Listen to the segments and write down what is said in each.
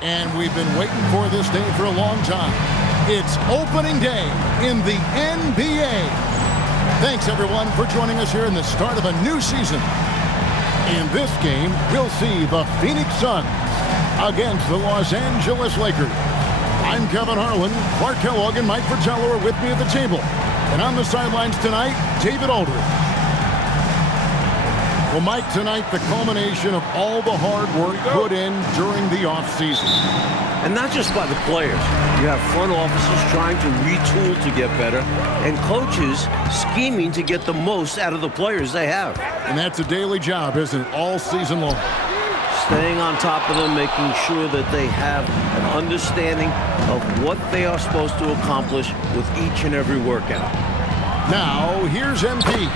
And we've been waiting for this day for a long time. It's opening day in the NBA. Thanks, everyone, for joining us here in the start of a new season. In this game, we'll see the Phoenix Suns against the Los Angeles Lakers. I'm Kevin Harlan. Clark Kellogg and Mike Fratello are with me at the table. And on the sidelines tonight, David Aldridge. Well, Mike, tonight the culmination of all the hard work put in during the offseason. And not just by the players. You have front offices trying to retool to get better, and coaches scheming to get the most out of the players they have. And that's a daily job, isn't it, all season long? Staying on top of them, making sure that they have an understanding of what they are supposed to accomplish with each and every workout. Now, here's MP.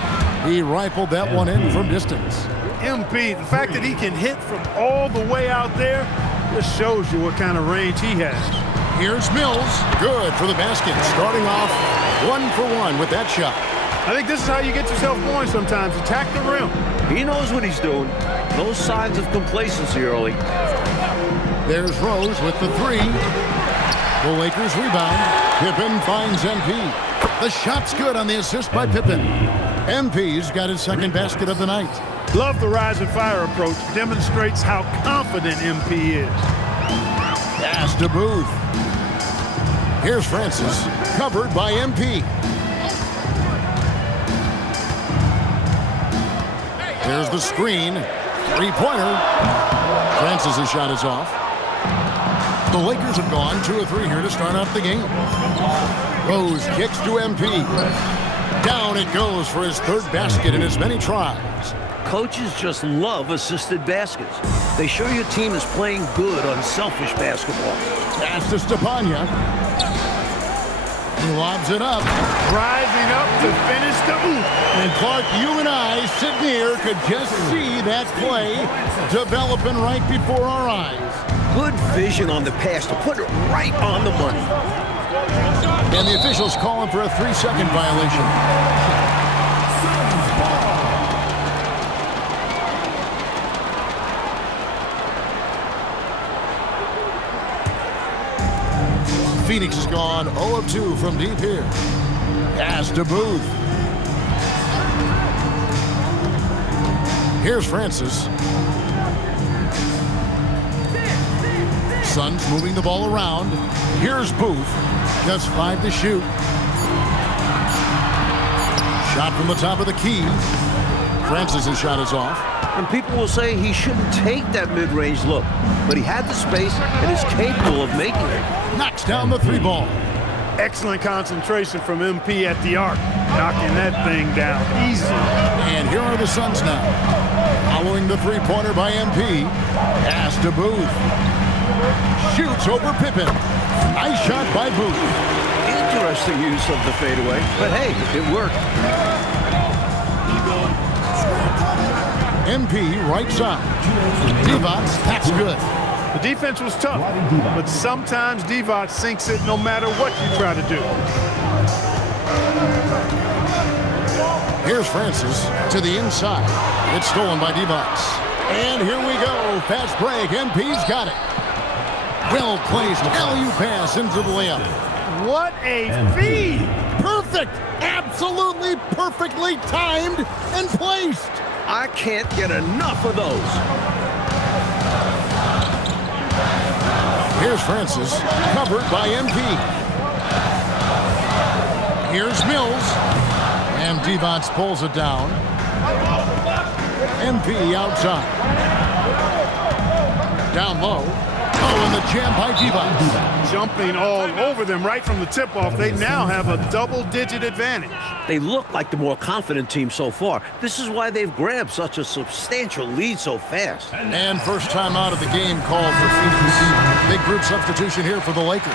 He rifled that one in from distance. MP, the fact that he can hit from all the way out there just shows you what kind of range he has. Here's Mills. Good for the basket. Starting off 1-for-1 with that shot. I think this is how you get yourself going sometimes. Attack the rim. He knows what he's doing. No signs of complacency early. There's Rose with the three. The Lakers rebound. Pippen finds MP. The shot's good on the assist by Pippen. MP's got his second basket of the night. Love the rise and fire approach. Demonstrates how confident MP is. Pass to Booth. Here's Francis. Covered by MP. There's the screen. Three-pointer. Francis' shot is off. The Lakers have gone 2 of 3 here to start off the game. Rose kicks to MP. Down it goes for his third basket in as many tries. Coaches just love assisted baskets. They show your team is playing good unselfish basketball. Pass to Stepanya. He lobs it up. Rising up to finish the oop. And Clark, you and I sitting here could just see that play developing right before our eyes. Good vision on the pass to put it right on the money. And the officials calling for a 3-second violation. Phoenix has gone 0 of 2 from deep here. Pass to Booth. Here's Francis. Suns moving the ball around. Here's Booth. Just 5 to shoot. Shot from the top of the key. Francis' shot is off. And people will say he shouldn't take that mid-range look, but he had the space and is capable of making it. Knocks down the 3 ball. Excellent concentration from MP at the arc. Knocking that thing down easily. And here are the Suns now. Following the 3-pointer by MP. Pass to Booth. Shoots over Pippen. Nice shot by Booth. Interesting use of the fadeaway, but hey, it worked. MP right side. Divac, that's good. The defense was tough, but sometimes Divac sinks it no matter what you try to do. Here's Francis to the inside. It's stolen by Divac. And here we go. Fast break. MP's got it. Well placed. LU pass into the layup. What a feed! Perfect. Absolutely perfectly timed and placed. I can't get enough of those. Here's Francis, covered by MP. Here's Mills. And Divac pulls it down. MP outside. Down low. Oh, and the jam by Divac. Jumping all over them right from the tip-off. They now have a double-digit advantage. They look like the more confident team so far. This is why they've grabbed such a substantial lead so fast. And first time out of the game called for Phoenix. Big group substitution here for the Lakers.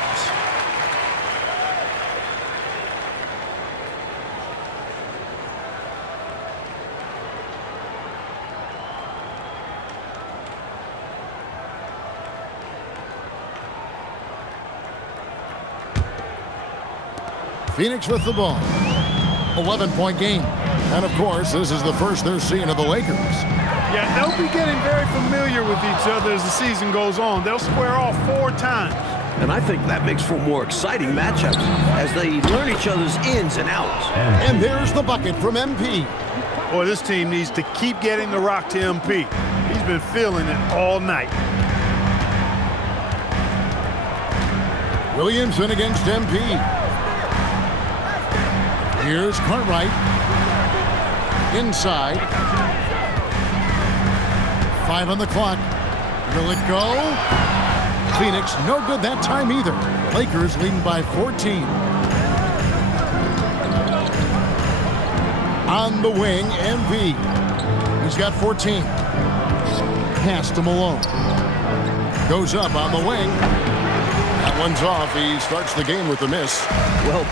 Phoenix with the ball. 11-point game. And, of course, this is the first they're seeing of the Lakers. Yeah, they'll be getting very familiar with each other as the season goes on. They'll square off 4 times. And I think that makes for more exciting matchups as they learn each other's ins and outs. And there's the bucket from MP. Boy, this team needs to keep getting the rock to MP. He's been feeling it all night. Williamson against MP. Here's Cartwright. Inside. 5 on the clock. Will it go? Phoenix, no good that time either. Lakers leading by 14. On the wing, MP. He's got 14. Pass to Malone. Goes up on the wing. That one's off. He starts the game with a miss. Well,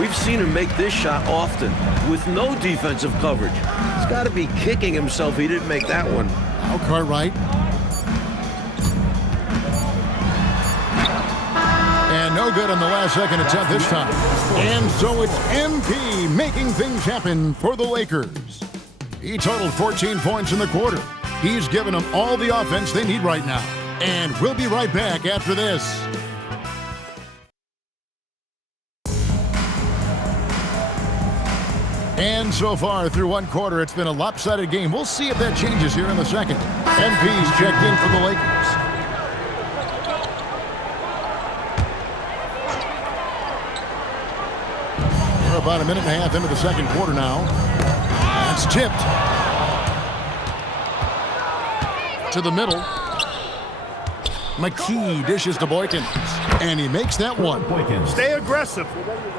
we've seen him make this shot often with no defensive coverage. He's got to be kicking himself he didn't make that one. Now Cartwright. And no good on the last second attempt this time. And so it's MP making things happen for the Lakers. He totaled 14 points in the quarter. He's given them all the offense they need right now. And we'll be right back after this. And so far through one quarter, it's been a lopsided game. We'll see if that changes here in the second. MP's checked in for the Lakers. We're about a minute and a half into the second quarter now. That's tipped. To the middle. McKee dishes to Boykins. And he makes that one. Stay aggressive.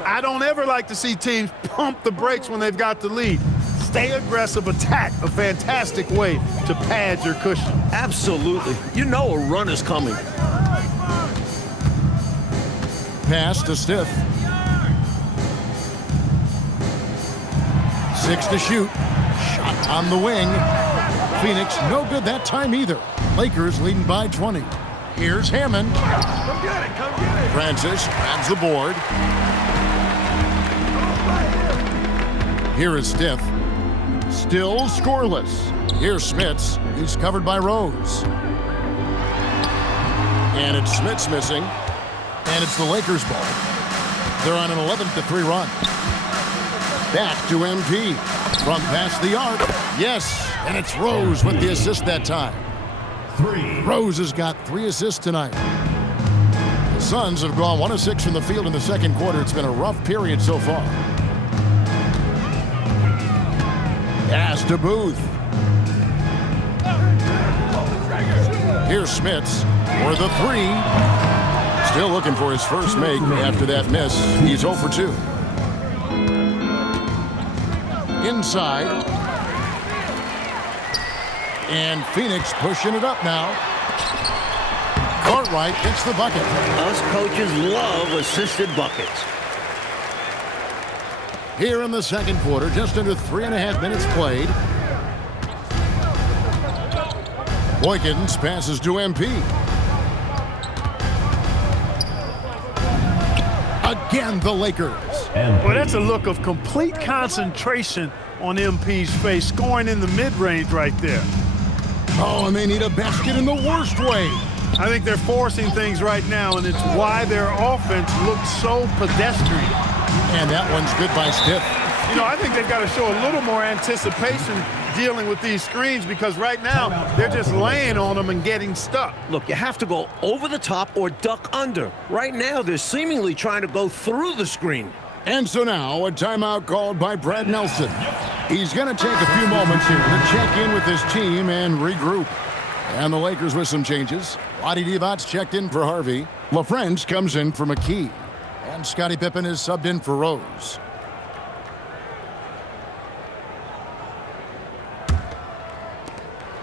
I don't ever like to see teams pump the brakes when they've got the lead. Stay aggressive, attack. A fantastic way to pad your cushion. Absolutely. You know a run is coming. Pass to Stiff. 6 to shoot. Shot on the wing. Phoenix, no good that time either. Lakers leading by 20. Here's Hammond. Come get it, come get it. Francis grabs the board. Here is Stiff. Still scoreless. Here's Smits. He's covered by Rose. And it's Smits missing. And it's the Lakers' ball. They're on an 11-3 run. Back to MP. From past the arc. Yes, and it's Rose with the assist that time. Rose has got 3 assists tonight. The Suns have gone 1 of 6 from the field in the second quarter. It's been a rough period so far. Pass to Booth. Here's Smits for the 3. Still looking for his first make after that miss. He's 0 for 2. Inside. And Phoenix pushing it up now. Cartwright gets the bucket. Us coaches love assisted buckets. Here in the second quarter, just under 3.5 minutes played. Boykins passes to MP. Again, the Lakers. Well, that's a look of complete concentration on MP's face, scoring in the mid-range right there. Oh, and they need a basket in the worst way. I think they're forcing things right now, and it's why their offense looks so pedestrian. And that one's good by Stiff. You know, I think they've got to show a little more anticipation dealing with these screens, because right now they're just laying on them and getting stuck. Look, you have to go over the top or duck under. Right now, they're seemingly trying to go through the screen. And so now, a timeout called by Brad Nelson. He's going to take a few moments here to check in with his team and regroup. And the Lakers with some changes. Vlade Divac's checked in for Harvey. LaFrentz comes in for McKee. And Scottie Pippen is subbed in for Rose.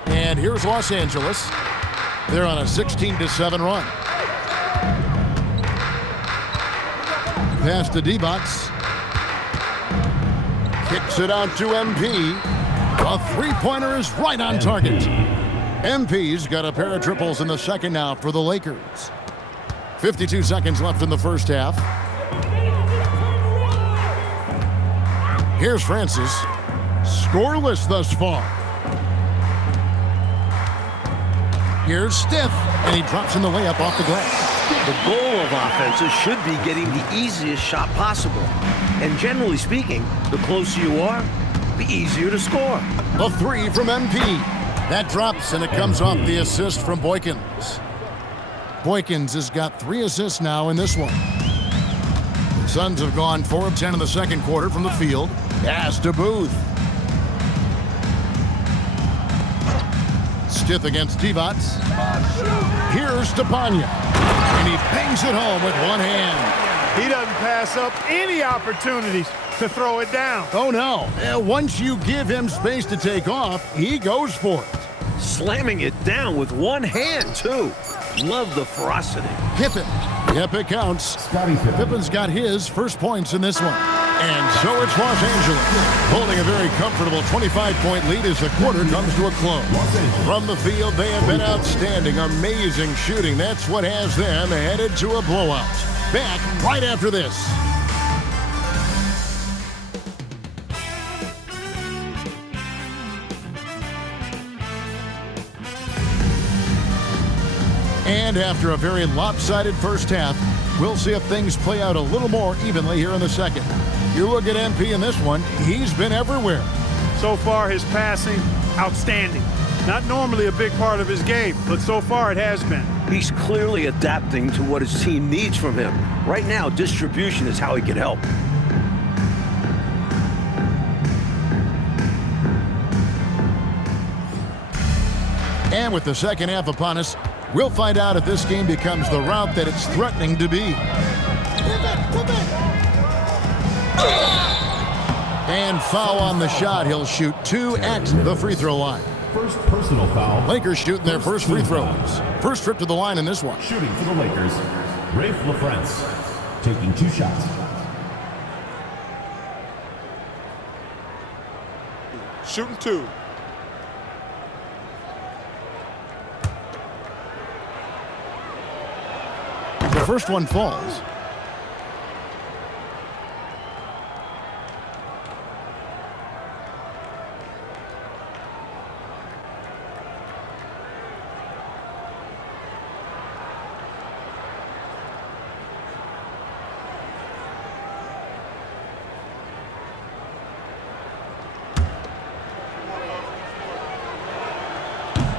And here's Los Angeles. They're on a 16-7 run. Pass to Divac. Kicks it out to MP. A three-pointer is right on target. MP's got a pair of triples in the second now for the Lakers. 52 seconds left in the first half. Here's Francis. scoreless thus far. Here's Stith, and he drops in the layup off the glass. The goal of offenses should be getting the easiest shot possible. And generally speaking, the closer you are, the easier to score. A three from MP. That drops, and it comes off the assist from Boykins. Boykins has got 3 assists now in this one. The Suns have gone 4 of 10 in the second quarter from the field. Pass to Booth. Stith against Divac. Here's Stepanya. And he bangs it home with one hand. He doesn't pass up any opportunities to throw it down. Oh, no. Once you give him space to take off, he goes for it. Slamming it down with one hand, too. Love the ferocity. Pippen. Yep, it counts. Pippen's got his first points in this one. And so it's Los Angeles, holding a very comfortable 25-point lead as the quarter comes to a close. From the field, they have been outstanding, amazing shooting. That's what has them headed to a blowout. Back right after this. And after a very lopsided first half, we'll see if things play out a little more evenly here in the second. You look at MP in this one, he's been everywhere. So far, his passing, outstanding. Not normally a big part of his game, but so far it has been. He's clearly adapting to what his team needs from him. Right now, distribution is how he can help. And with the second half upon us, we'll find out if this game becomes the route that it's threatening to be. And foul on the shot. He'll shoot 2 at the free throw line. First personal foul. Lakers shooting their first free throws. First trip to the line in this one. Shooting for the Lakers, Raef LaFrentz, taking 2 shots. Shooting 2. The first one falls.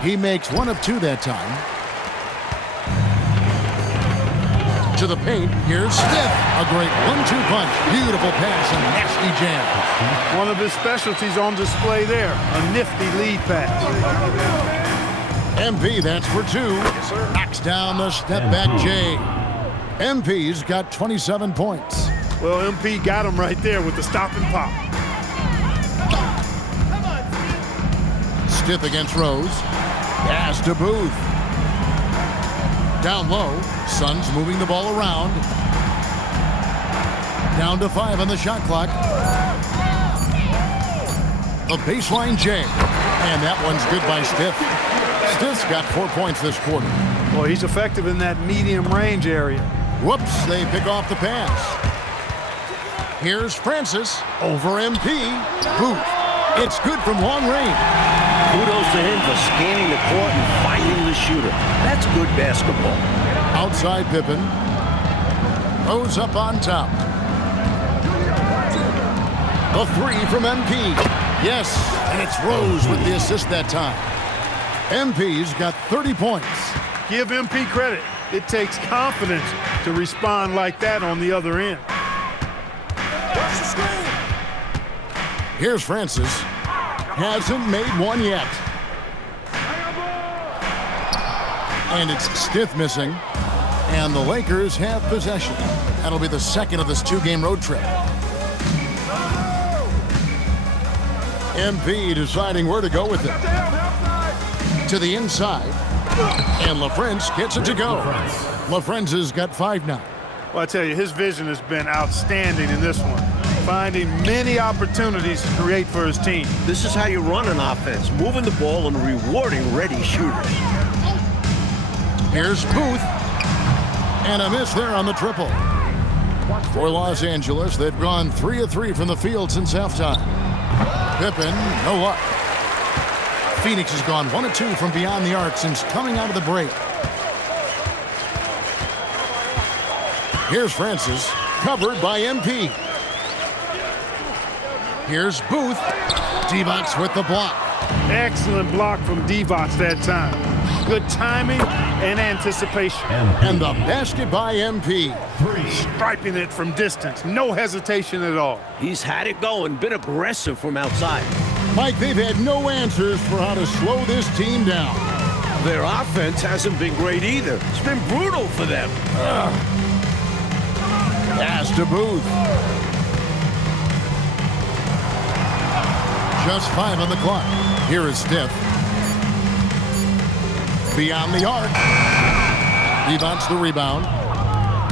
He makes 1 of 2 that time. To the paint, here's Stith. A great 1-2 punch. Beautiful pass and nasty jam. One of his specialties on display there. A nifty lead pass. MP, that's for 2. Knocks down the step back J. MP's got 27 points. Well, MP got him right there with the stop and pop. Stith against Rose. Pass to Booth. Down low, Suns moving the ball around. Down to 5 on the shot clock. A baseline J. And that one's good by Stith. Stith's got 4 points this quarter. Well, he's effective in that medium range area. Whoops, they pick off the pass. Here's Francis over MP. Booth. It's good from long range. Kudos to him for scanning the court and finding the shooter. That's good basketball. Outside Pippen. Rose up on top. A 3 from MP. Yes, and it's Rose with the assist that time. MP's got 30 points. Give MP credit. It takes confidence to respond like that on the other end. Here's Francis. Hasn't made 1 yet. And it's Stith missing. And the Lakers have possession. That'll be the second of this 2-game road trip. MP deciding where to go with it. To the inside. And LaFrentz gets it to go. LaFrentz has got 5 now. Well, I tell you, his vision has been outstanding in this one. Finding many opportunities to create for his team. This is how you run an offense, moving the ball and rewarding ready shooters. Here's Booth. And a miss there on the triple. For Los Angeles, they've gone 3 of 3 from the field since halftime. Pippen, no luck. Phoenix has gone 1 of 2 from beyond the arc since coming out of the break. Here's Francis, covered by MP. Here's Booth. Divac with the block. Excellent block from Divac that time. Good timing and anticipation. And the basket by MP. Striping it from distance. No hesitation at all. He's had it going, been aggressive from outside. Mike, they've had no answers for how to slow this team down. Their offense hasn't been great either. It's been brutal for them. Pass to Booth. Just 5 on the clock. Here is Steph. Beyond the arc. Divac the rebound.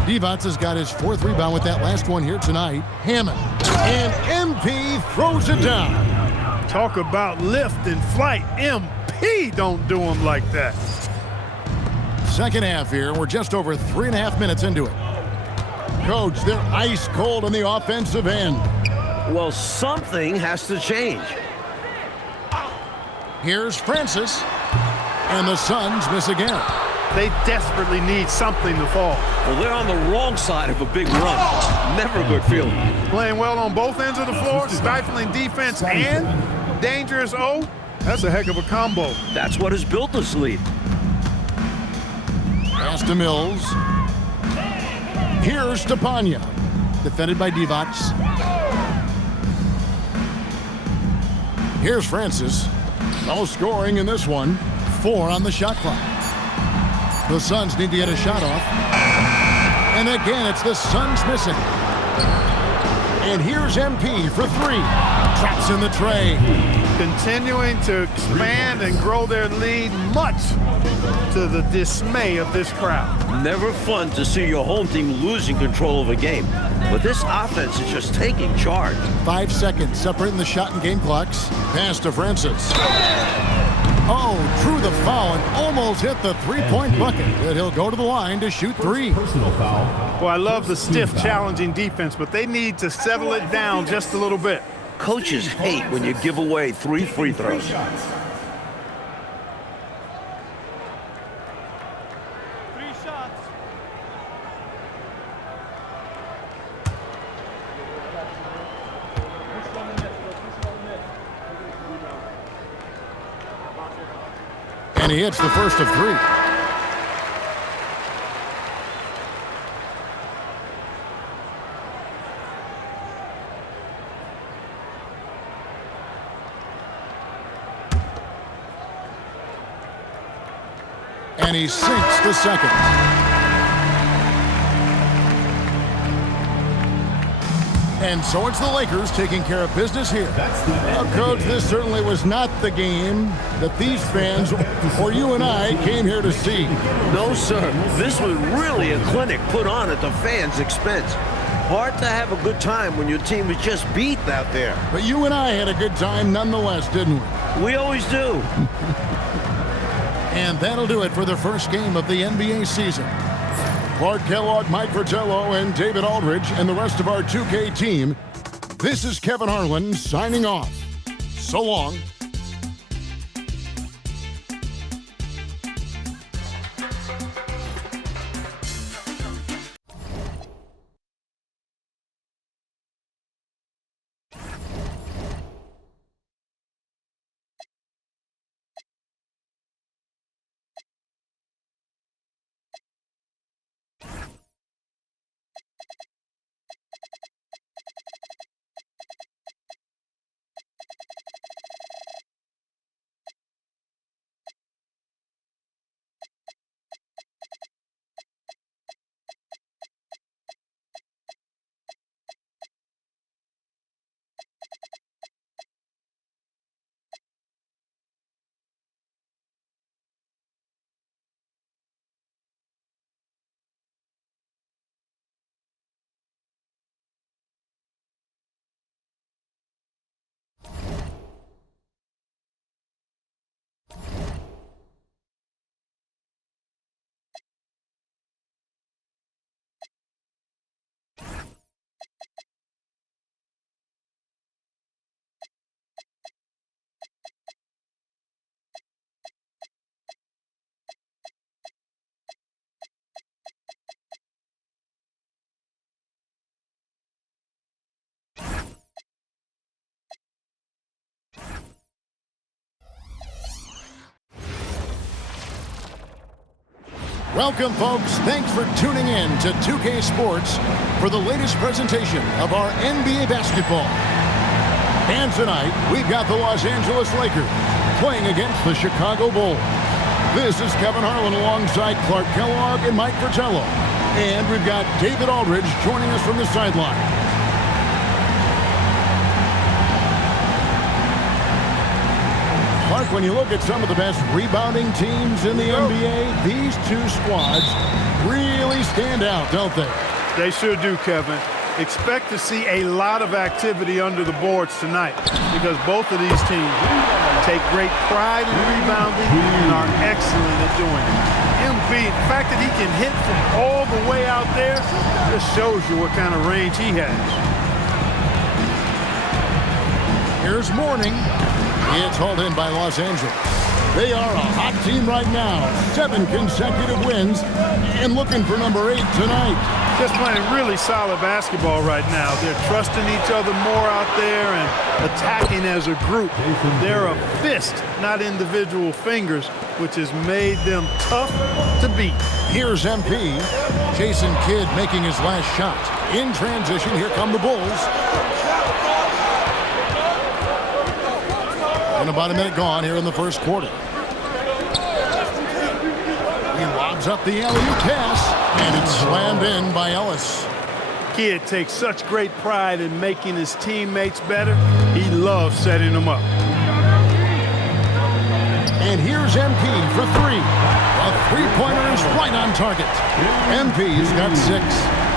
Divac has got his 4th rebound with that last one here tonight. Hammond. And MP throws it down. Talk about lift and flight. MP don't do them like that. Second half here. We're just over 3.5 minutes into it. Coach, they're ice cold on the offensive end. Well, something has to change. Here's Francis. And the Suns miss again. They desperately need something to fall. Well, they're on the wrong side of a big run. Never a good feeling. Playing well on both ends of the floor, stifling defense and dangerous O. That's a heck of a combo. That's what has built this lead. Pass to Mills. Here's Stepanya. Defended by Divac. Here's Francis. No scoring in this one. 4 on the shot clock. The Suns need to get a shot off. And again, it's the Suns missing. And here's MP for 3. Traps in the tray. Continuing to expand and grow their lead, much to the dismay of this crowd. Never fun to see your home team losing control of a game. But this offense is just taking charge. 5 seconds separating the shot and game clocks. Pass to Francis. Oh, drew the foul and almost hit the 3-point bucket. But he'll go to the line to shoot 3. Personal foul. Well, I love the stiff, challenging defense, but they need to settle it down just a little bit. Coaches hate when you give away 3 free throws. And he hits the first of 3. And he sinks the second. And so it's the Lakers taking care of business here. Now, Coach, this certainly was not the game that these fans or you and I came here to see. No, sir. This was really a clinic put on at the fans' expense. Hard to have a good time when your team is just beat out there. But you and I had a good time nonetheless, didn't we? We always do. And that'll do it for the first game of the NBA season. Clark Kellogg, Mike Fratello, and David Aldridge, and the rest of our 2K team, this is Kevin Harlan signing off. So long. Welcome, folks. Thanks for tuning in to 2K Sports for the latest presentation of our NBA basketball. And tonight, we've got the Los Angeles Lakers playing against the Chicago Bulls. This is Kevin Harlan alongside Clark Kellogg and Mike Fratello. And we've got David Aldridge joining us from the sideline. Clark, when you look at some of the best rebounding teams in the NBA, these two squads really stand out, don't they? They sure do, Kevin. Expect to see a lot of activity under the boards tonight because both of these teams take great pride in rebounding and are excellent at doing it. MB, the fact that he can hit from all the way out there just shows you what kind of range he has. Here's Mourning. It's hauled in by Los Angeles. They are a hot team right now. 7 consecutive wins and looking for number 8 tonight. Just playing really solid basketball right now. They're trusting each other more out there and attacking as a group. They're a fist, not individual fingers, which has made them tough to beat. Here's MP. Jason Kidd making his last shot. In transition, here come the Bulls. And about a minute gone here in the first quarter. He lobs up the alley-oop pass, and it's slammed in by Ellis. Kidd takes such great pride in making his teammates better. He loves setting them up. And here's MP for 3. A three-pointer is right on target. MP's got 6.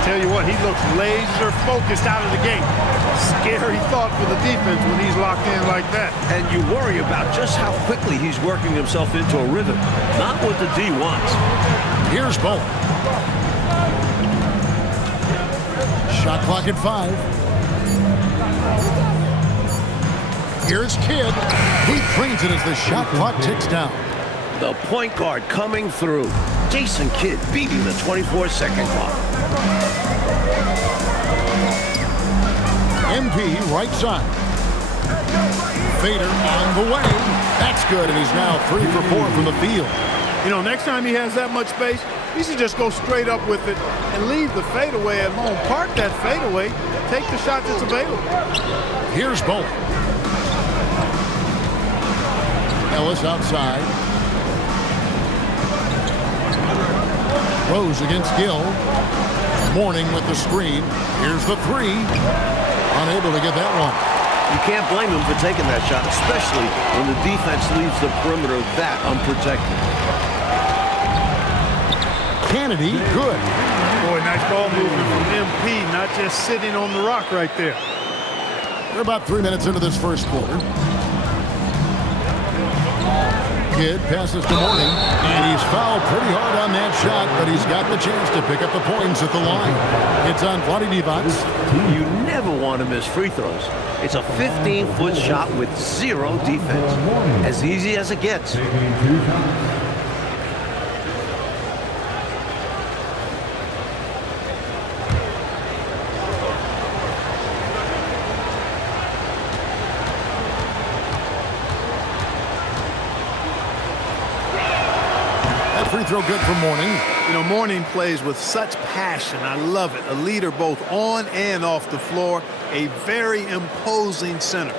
Tell you what, he looks laser focused out of the gate. Scary thought for the defense when he's locked in like that. And you worry about just how quickly he's working himself into a rhythm. Not what the D wants. Here's Bowen. Shot clock at 5. Here's Kidd. He trains it as the shot clock ticks down. The point guard coming through. Jason Kidd beating the 24-second clock. MP right side. Fader on the way. That's good, and he's now 3 for 4 from the field. You know, next time he has that much space, he should just go straight up with it and leave the fadeaway at home. Park that fadeaway. Take the shot that's available. Here's Bowen. Ellis outside. Rose against Gill. Mourning with the screen. Here's the 3. Unable to get that one. You can't blame him for taking that shot, especially when the defense leaves the perimeter that unprotected. Kennedy, good. Boy, nice ball movement from MP, not just sitting on the rock right there. We're about 3 minutes into this first quarter. Kidd passes to Mourning, and he's fouled pretty hard on that shot, but he's got the chance to pick up the points at the line. It's on Vlade Divac. You never want to miss free throws. It's a 15-foot shot with 0 defense. As easy as it gets. Free throw good for Mourning. You know, Mourning plays with such passion. I love it. A leader both on and off the floor. A very imposing center.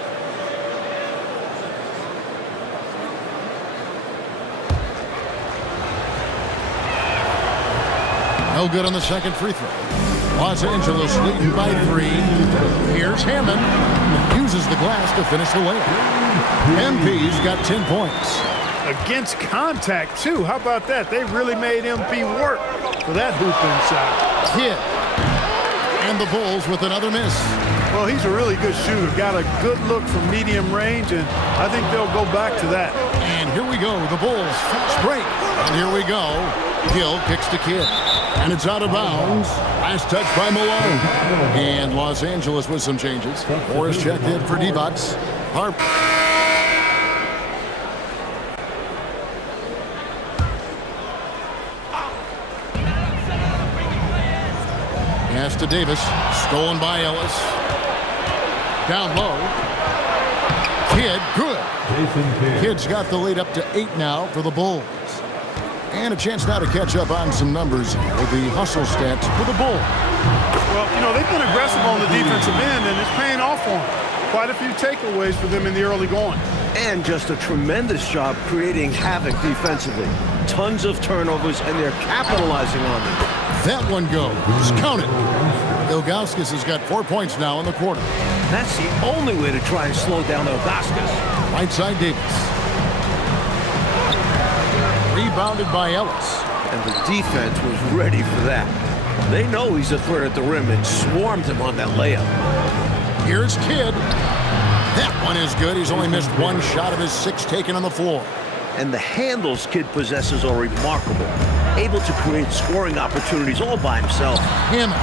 No good on the second free throw. Los Angeles leading by 3. Here's Hammond. Uses the glass to finish the layup. MP's got 10 points. Against contact, too. How about that? They really made MP work for that hoop inside. Kidd. And the Bulls with another miss. Well, he's a really good shooter. Got a good look from medium range, and I think they'll go back to that. And here we go. The Bulls fast break. And here we go. Gill kicks to Kidd. And it's out of bounds. Last touch by Malone. And Los Angeles with some changes. Morris checked in for Divac. Pass to Davis. Stolen by Ellis. Down low. Kidd, good. Kidd's got the lead up to 8 now for the Bulls. And a chance now to catch up on some numbers with the hustle stats for the Bulls. Well, you know, they've been aggressive on the defensive end, and it's paying off for them. Quite a few takeaways for them in the early going. And just a tremendous job creating havoc defensively. Tons of turnovers, and they're capitalizing on them. That one goes. Count it. Ilgauskas has got 4 points now in the quarter. That's the only way to try and slow down Ilgauskas. Right side Davis. Rebounded by Ellis. And the defense was ready for that. They know he's a threat at the rim and swarmed him on that layup. Here's Kidd. That one is good. He's only missed one shot of his 6 taken on the floor. And the handles Kidd possesses are remarkable. Able to create scoring opportunities all by himself. Hammond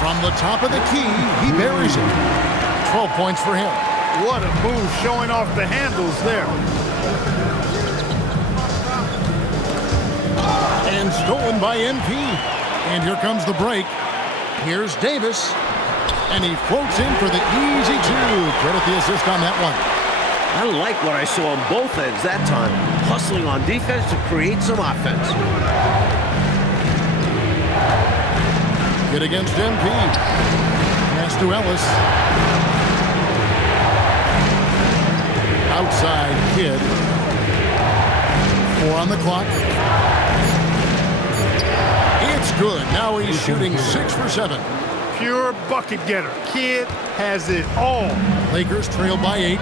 from the top of the key. He buries it. 12 points for him. What a move, showing off the handles there. And stolen by NP. And here comes the break. Here's Davis. And he floats in for the easy 2. Credit the assist on that one. I like what I saw on both ends that time. Hustling on defense to create some offense. Good against MP. Pass to Ellis. Outside Kidd. 4 on the clock. It's good. Now he's shooting 6 for 7. Pure bucket getter. Kidd has it all. Lakers trail by 8.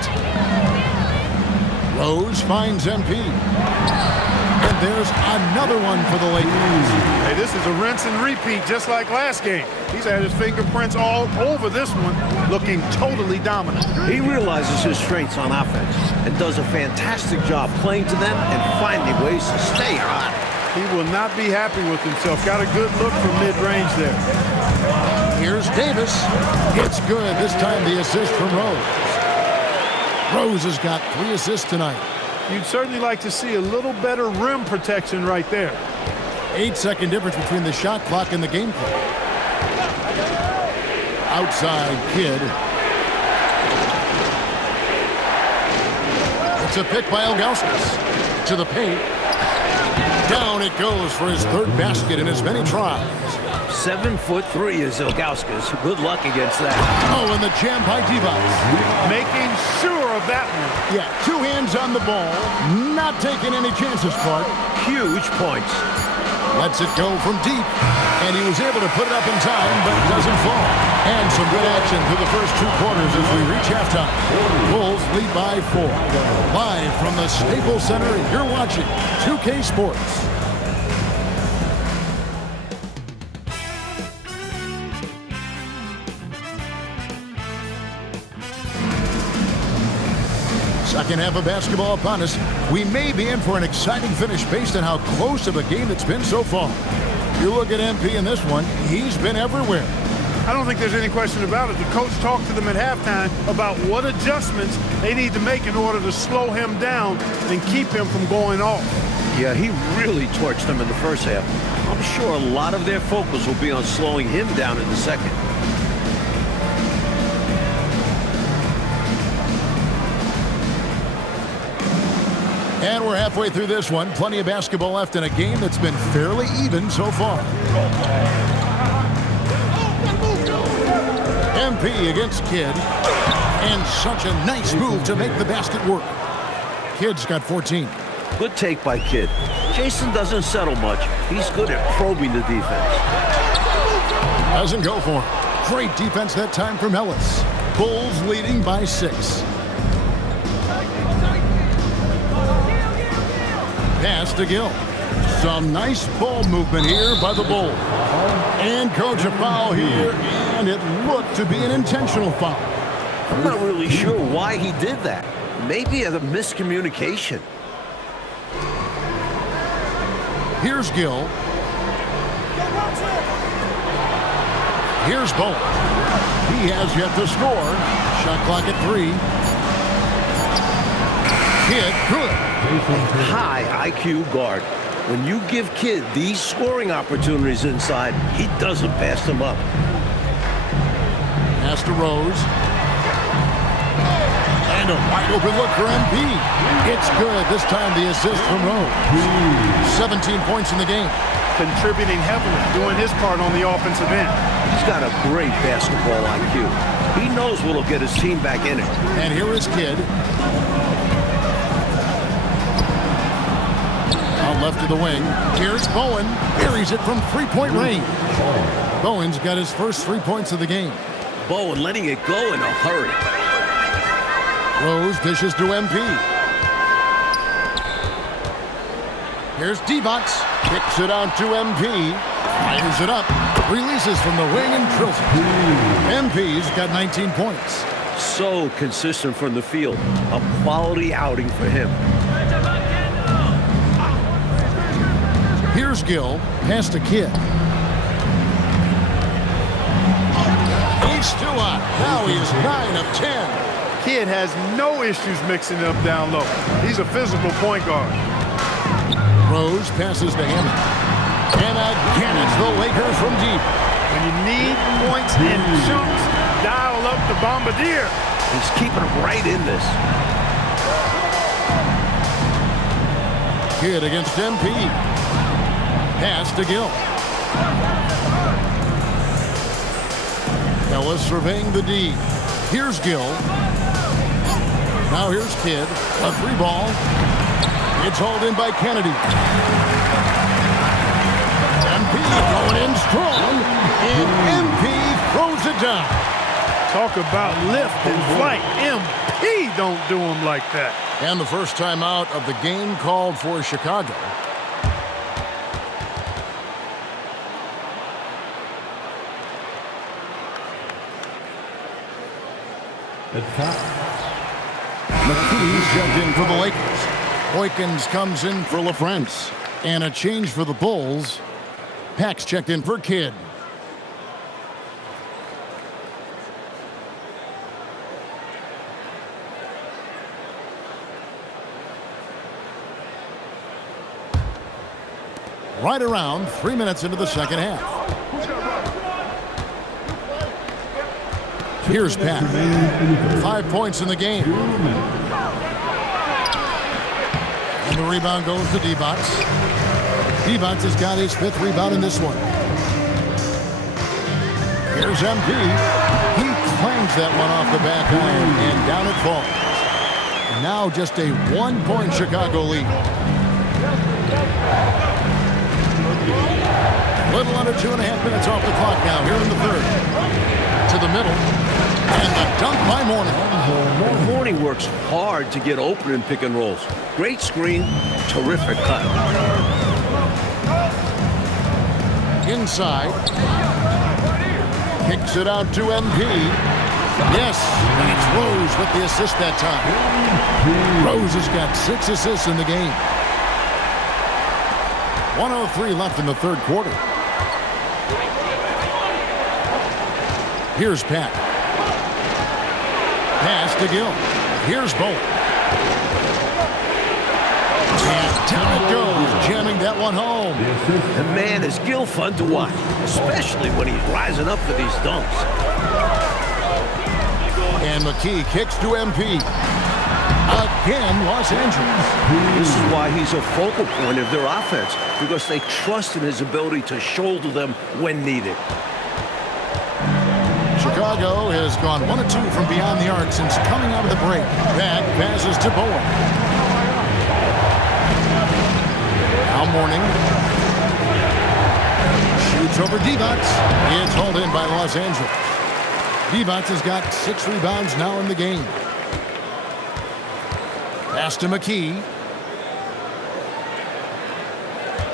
Rose finds MP. And there's another one for the Lakers. Hey, this is a rinse and repeat just like last game. He's had his fingerprints all over this one, looking totally dominant. He realizes his strengths on offense and does a fantastic job playing to them and finding ways to stay hot. He will not be happy with himself. Got a good look from mid-range there. Here's Davis. It's good. This time the assist from Rose. Rose has got 3 assists tonight. You'd certainly like to see a little better rim protection right there. 8-second difference between the shot clock and the game clock. Outside Kidd. It's a pick by Ilgauskas. To the paint. Down it goes for his 3rd basket in as many tries. 7'3" is Ilgauskas. Good luck against that. Oh, and the jam by Divac. Making sure of that one. Yeah, 2 hands on the ball. Not taking any chances, Clark. Huge points. Lets it go from deep. And he was able to put it up in time, but it doesn't fall. And some good action through the first 2 quarters as we reach halftime. Bulls lead by 4. Live from the Staples Center, you're watching 2K Sports. Second half of basketball upon us. We may be in for an exciting finish based on how close of a game it's been so far. You look at MP in this one, he's been everywhere. I don't think there's any question about it. The coach talked to them at halftime about what adjustments they need to make in order to slow him down and keep him from going off. Yeah, he really torched them in the first half. I'm sure a lot of their focus will be on slowing him down in the second. And we're halfway through this one. Plenty of basketball left in a game that's been fairly even so far. MP against Kidd. And such a nice move to make the basket work. Kidd's got 14. Good take by Kidd. Jason doesn't settle much. He's good at probing the defense. Doesn't go for him. Great defense that time from Ellis. Bulls leading by 6. Pass to Gill. Some nice ball movement here by the Bulls. And coach, a foul here, and it looked to be an intentional foul. I'm not really sure why he did that. Maybe a miscommunication. Here's Gill. Here's Bolt. He has yet to score. Shot clock at 3. Kidd, good. High IQ guard. When you give Kidd these scoring opportunities inside, he doesn't pass them up. Pass to Rose. And a wide open look for MP. It's good. This time the assist from Rose. 17 points in the game. Contributing heavily, doing his part on the offensive end. He's got a great basketball IQ. He knows what'll get his team back in it. And here is Kidd. Out left to the wing. Here's Bowen. Buries it from three-point range. Bowen's got his first 3 points of the game. Bowen letting it go in a hurry. Rose dishes to MP. Here's Divac. Kicks it out to MP. Fires it up. Releases from the wing and drills it. MP's got 19 points. So consistent from the field. A quality outing for him. Here's Gill. Pass to Kidd. He's still on. Now he is 9 of 10. Kidd has no issues mixing it up down low. He's a physical point guard. Rose passes to Hammond. And again, it's the Lakers from deep. When you need points in chunks, dial up the Bombardier. He's keeping him right in this. Kidd against MP. Pass to Gill. Ellis surveying the D. Here's Gill. Now here's Kidd. A free ball. It's hauled in by Kennedy. MP going in strong. And MP throws it down. Talk about lift and flight. MP don't do him like that. And the first timeout of the game called for Chicago. McKee's jumped in for the Lakers. Boykins comes in for LaFrance. And a change for the Bulls. Pax checked in for Kidd. Right around 3 minutes into the second half. Here's Pat. 5 points in the game. And the rebound goes to Divac. Divac has got his 5th rebound in this one. Here's MP. He clangs that one off the back iron, and down it falls. Now just a 1-point Chicago lead. Little under 2.5 minutes off the clock now here in the third. To the middle. And the dunk by Mourning. Mourning works hard to get open in pick and rolls. Great screen, terrific cut. Inside. Kicks it out to MP. Yes, and it's Rose with the assist that time. Rose has got 6 assists in the game. 1:03 left in the third quarter. Here's Pat. Pass to Gill. Here's Bowen. And down it goes, jamming that one home. And man, is Gill fun to watch, especially when he's rising up for these dunks. And McKee kicks to MP. Again, Los Angeles. This is why he's a focal point of their offense, because they trust in his ability to shoulder them when needed. Chicago has gone 1 of 2 from beyond the arc since coming out of the break. Back passes to Bowen. Now Mourning. Shoots over Divac. It's hauled in by Los Angeles. Divac has got 6 rebounds now in the game. Pass to McKee.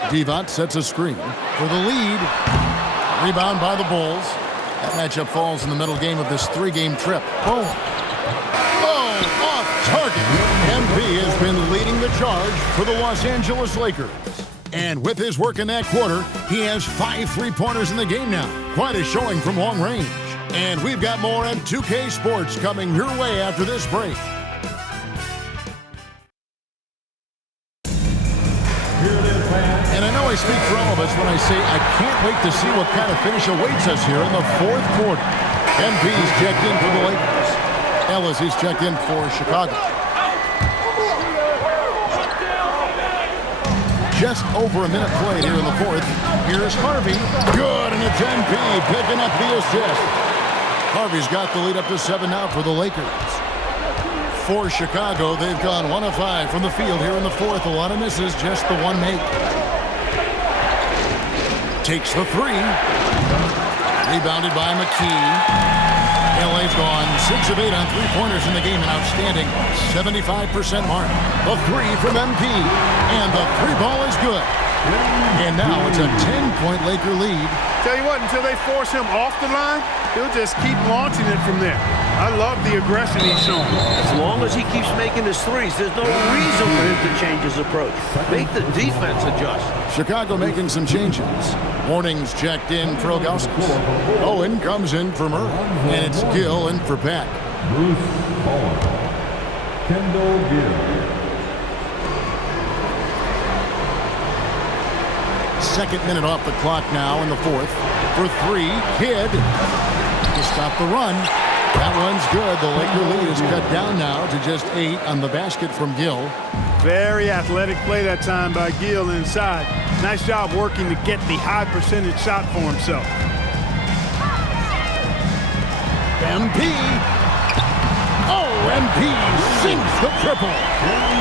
Divac sets a screen for the lead. Rebound by the Bulls. That matchup falls in the middle game of this 3-game trip. Boom. Oh, off target. MP has been leading the charge for the Los Angeles Lakers. And with his work in that quarter, he has 5 3-pointers in the game now. Quite a showing from long range. And we've got more at 2K Sports coming your way after this break. And I know I speak for all of us when I say I can't wait to see what kind of finish awaits us here in the fourth quarter. MP's checked in for the Lakers. Ellis, he's checked in for Chicago. Just over a minute played here in the fourth. Here's Harvey. Good, and it's MP picking up the assist. Harvey's got the lead up to 7 now for the Lakers. For Chicago, they've gone 1 of 5 from the field here in the fourth. A lot of misses, just the one make. Takes the three. Rebounded by McKee. LA's gone 6 of 8 on three-pointers in the game, an outstanding 75% mark. The three from MP, and the three ball is good. And now it's a 10-point Laker lead. Tell you what, until they force him off the line, he'll just keep launching it from there. I love the aggression he's showing. As long as he keeps making his threes, there's no reason for him to change his approach. Make the defense adjust. Chicago making some changes. Warnings checked in for Ilgauskas. Owen comes in for Murray, and it's Gill in for Pack. Bruce Bowen. Kendall Gill. Second minute off the clock now in the fourth. For three, Kidd to stop the run. That one's good. The Laker lead is cut down now to just 8 on the basket from Gill. Very athletic play that time by Gill inside. Nice job working to get the high percentage shot for himself. MP. Oh, MP sinks the triple.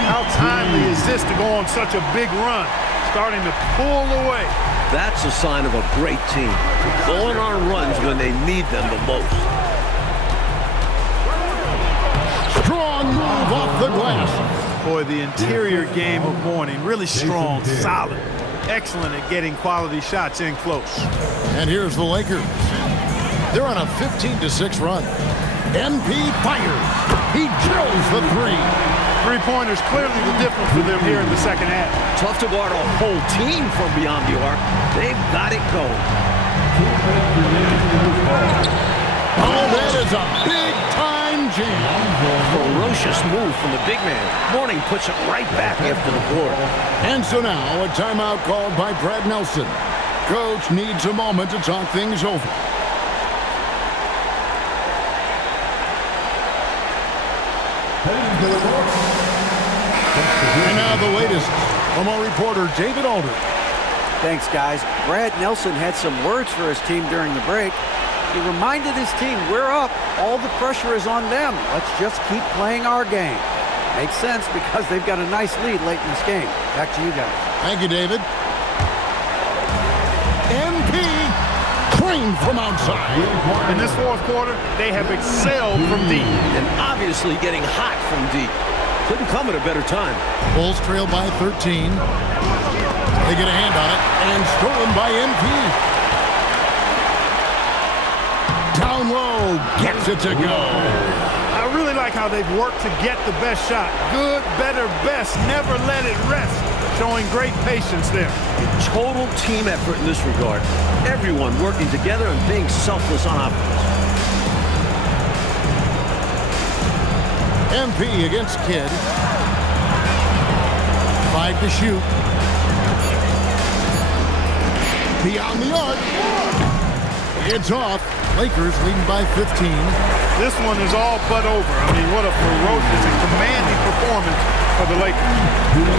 How timely is this to go on such a big run? Starting to pull away. That's a sign of a great team. Going on runs when they need them the most. Strong move off the glass. Boy, the interior game of Mourning, really strong, solid, excellent at getting quality shots in close. And here's the Lakers. They're on a 15-6 run. MP fires. He drills the three. Three-pointers clearly the difference for them here in the second half. Tough to guard a whole team from beyond the arc. They've got it going. Oh, that is a big-time jam. Ferocious move from the big man. Mourning puts it right back after the board. And so now a timeout called by Brad Nelson. Coach needs a moment to talk things over. And now the latest from our reporter, David Alder. Thanks, guys. Brad Nelson had some words for his team during the break. He reminded his team, we're up. All the pressure is on them. Let's just keep playing our game. Makes sense because they've got a nice lead late in this game. Back to you guys. Thank you, David. MP trained from outside. In this fourth quarter, they have excelled from deep. And obviously getting hot from deep. Couldn't come at a better time. Bulls trail by 13. They get a hand on it, and stolen by MP. Down low, gets it to go. I really like how they've worked to get the best shot. Good, better, best. Never let it rest. Showing great patience there. Total team effort in this regard. Everyone working together and being selfless on offense. MP against Kidd. 5 to shoot. Beyond the arc. It's off. Lakers leading by 15. This one is all but over. I mean, what a ferocious and commanding performance for the Lakers.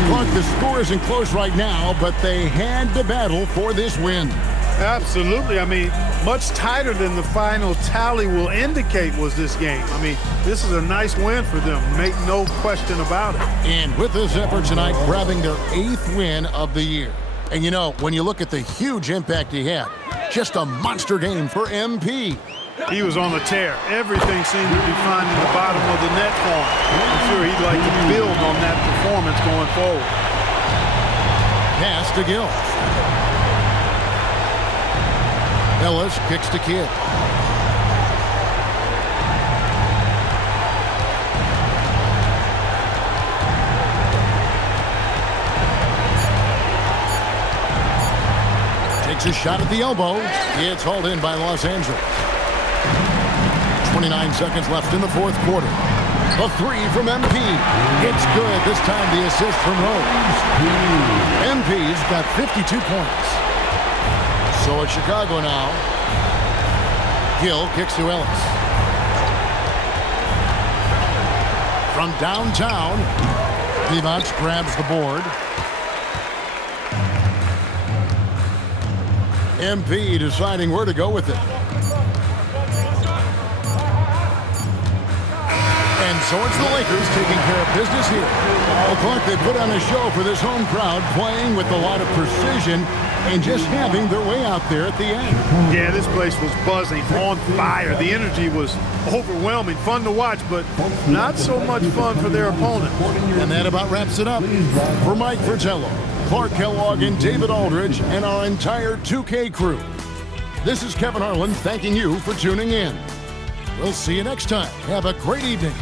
Clark, the score isn't close right now, but they had to battle for this win. Absolutely. I mean, much tighter than the final tally will indicate was this game. I mean, this is a nice win for them. Make no question about it. And with this effort tonight, grabbing their 8th win of the year. And you know, when you look at the huge impact he had, just a monster game for MP. He was on the tear. Everything seemed to be finding the bottom of the net for him. I'm sure he'd like to build on that performance going forward. Pass to Gill. Ellis kicks to Kidd. Takes a shot at the elbow. It's hauled in by Los Angeles. 29 seconds left in the fourth quarter. A three from MP. It's good. This time the assist from Rose. MP's got 52 points. So it's Chicago now. Gill kicks to Ellis. From downtown, Divac grabs the board. MP deciding where to go with it. And so it's the Lakers taking care of business here. Well, Clark, they put on a show for this home crowd, playing with a lot of precision and just having their way out there at the end. Yeah, this place was buzzing, on fire. The energy was overwhelming, fun to watch, but not so much fun for their opponent. And that about wraps it up. For Mike Fratello, Clark Kellogg, and David Aldridge, and our entire 2K crew, this is Kevin Harlan thanking you for tuning in. We'll see you next time. Have a great evening.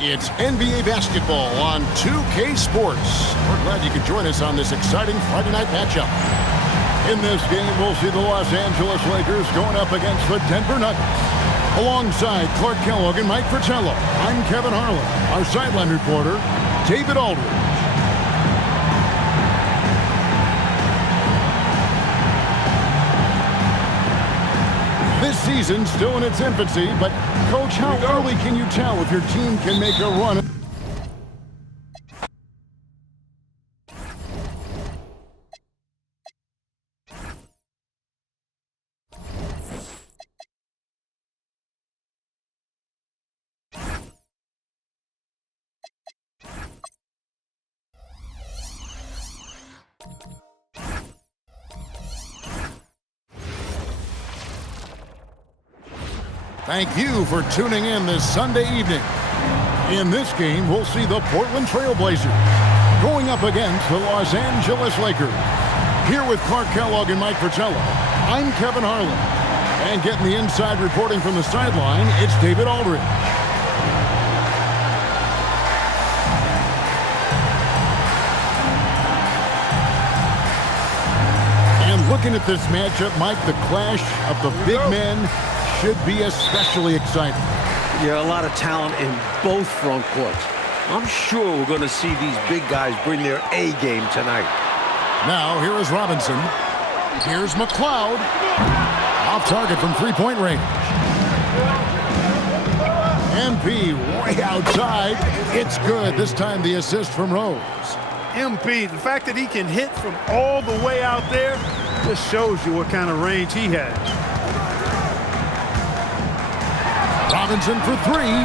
It's NBA basketball on 2K Sports. We're glad you could join us on this exciting Friday night matchup. In this game, we'll see the Los Angeles Lakers going up against the Denver Nuggets. Alongside Clark Kellogg and Mike Fratello, I'm Kevin Harlan. Our sideline reporter, David Aldridge. This season's still in its infancy, but Coach, how early can you tell if your team can make a run? Thank you for tuning in this Sunday evening. In this game, we'll see the Portland Trail Blazers going up against the Los Angeles Lakers. Here with Clark Kellogg and Mike Fratello, I'm Kevin Harlan. And getting the inside reporting from the sideline, it's David Aldridge. And looking at this matchup, Mike, the clash of the big men should be especially exciting. Yeah, a lot of talent in both front courts. I'm sure we're going to see these big guys bring their A game tonight. Now, here is Robinson. Here's McLeod. Off target from three-point range. MP way outside. It's good. This time the assist from Rose. MP, the fact that he can hit from all the way out there just shows you what kind of range he has. Robinson for three.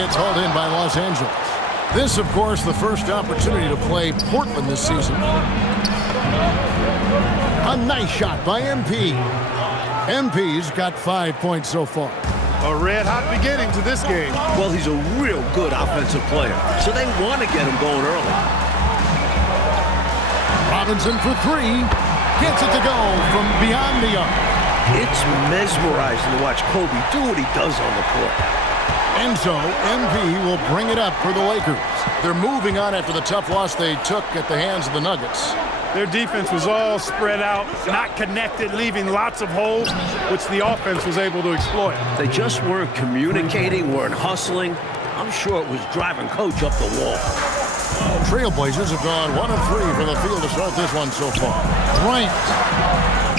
It's hauled in by Los Angeles. This, of course, the first opportunity to play Portland this season. A nice shot by MP. MP's got 5 points so far. A red-hot beginning to this game. Well, he's a real good offensive player, so they want to get him going early. Robinson for three. Gets it to go from beyond the arc. It's mesmerizing to watch Kobe do what he does on the court. And so, MP will bring it up for the Lakers. They're moving on after the tough loss they took at the hands of the Nuggets. Their defense was all spread out, not connected, leaving lots of holes, which the offense was able to exploit. They just weren't communicating, weren't hustling. I'm sure it was driving Coach up the wall. Trailblazers have gone 1 of 3 from the field to start this one so far. Bryant.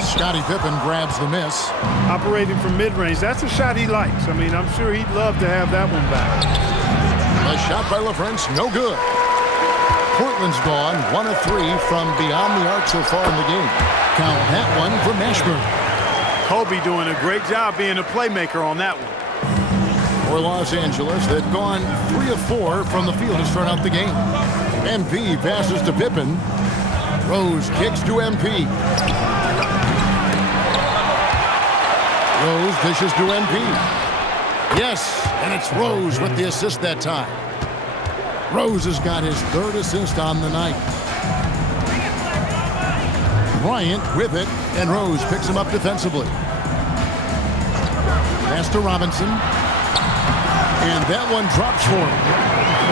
Scottie Pippen grabs the miss. Operating from mid-range, that's a shot he likes. I mean, I'm sure he'd love to have that one back. A shot by LaFrance, no good. Portland's gone 1 of 3 from beyond the arc so far in the game. Count that one for Mashburn. Kobe doing a great job being a playmaker on that one. for Los Angeles. They've gone 3 of 4 from the field to start out the game. MP passes to Pippen. Rose kicks to MP. Rose dishes to MP. Yes, and it's Rose with the assist that time. Rose has got his 3rd assist on the night. Bryant with it, and Rose picks him up defensively. Pass to Robinson. And that one drops for him.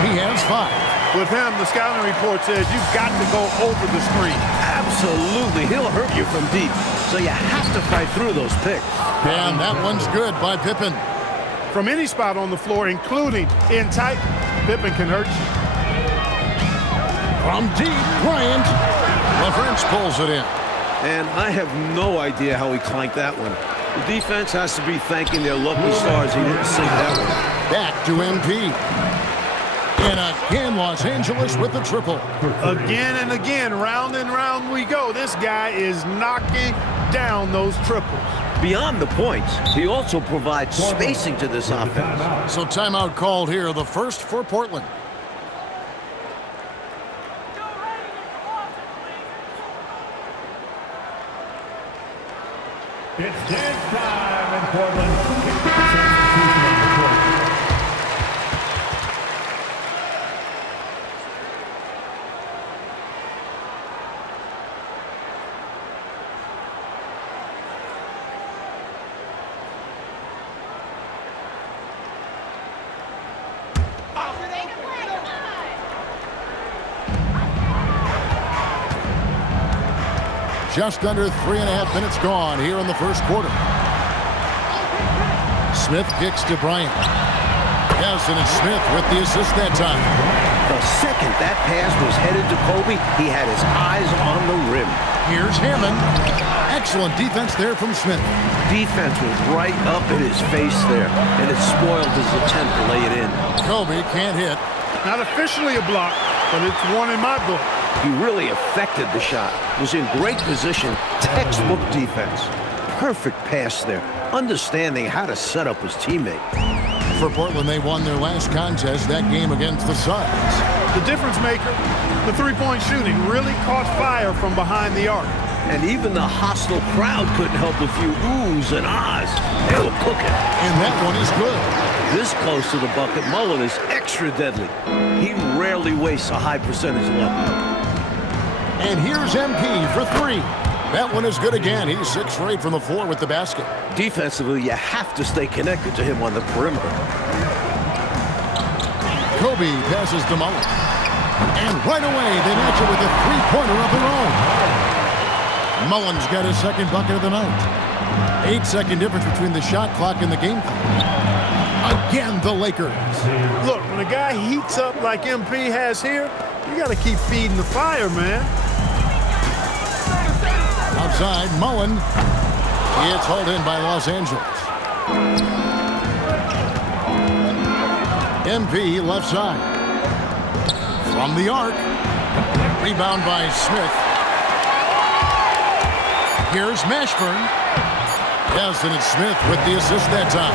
He has 5. With him, the scouting report says you've got to go over the screen. Absolutely. He'll hurt you from deep. So you have to fight through those picks. And that one's good by Pippen. From any spot on the floor, including in tight, Pippen can hurt you. From deep, Bryant. LaFrance pulls it in. And I have no idea how he clanked that one. The defense has to be thanking their lucky stars he didn't sink that one. Back to MP. And again, Los Angeles with the triple. Again and again, round and round we go. This guy is knocking down those triples. Beyond the points, he also provides spacing to this offense. So timeout called here, the first for Portland. It's dance time in Portland. 50% completion on the court. Just under 3.5 minutes gone here in the first quarter. Smith kicks to Bryant. Yes, and it's Smith with the assist that time. The second that pass was headed to Kobe, he had his eyes on the rim. Here's Hammond. Excellent defense there from Smith. Defense was right up in his face there, and it spoiled his attempt to lay it in. Kobe can't hit. Not officially a block, but it's one in my book. He really affected the shot. Was in great position. Textbook defense. Perfect pass there. Understanding how to set up his teammate. For Portland, they won their last contest, that game against the Suns. The difference maker, the three-point shooting, really caught fire from behind the arc. And even the hostile crowd couldn't help a few oohs and ahs. They were cooking. And that one is good. This close to the bucket, Mullen is extra deadly. He rarely wastes a high percentage look. And here's MP for 3. That one is good again. He's 6 for 8 from the floor with the basket. Defensively, you have to stay connected to him on the perimeter. Kobe passes to Mullen. And right away, they match it with a 3-pointer of their own. Mullen's got his 2nd bucket of the night. 8-second difference between the shot clock and the game clock. Again, the Lakers. Look, when a guy heats up like MP has here, you got to keep feeding the fire, man. Outside, Mullen. It's hauled in by Los Angeles. MP left side. From the arc. Rebound by Smith. Here's Mashburn. Yes, and it's Smith with the assist that time.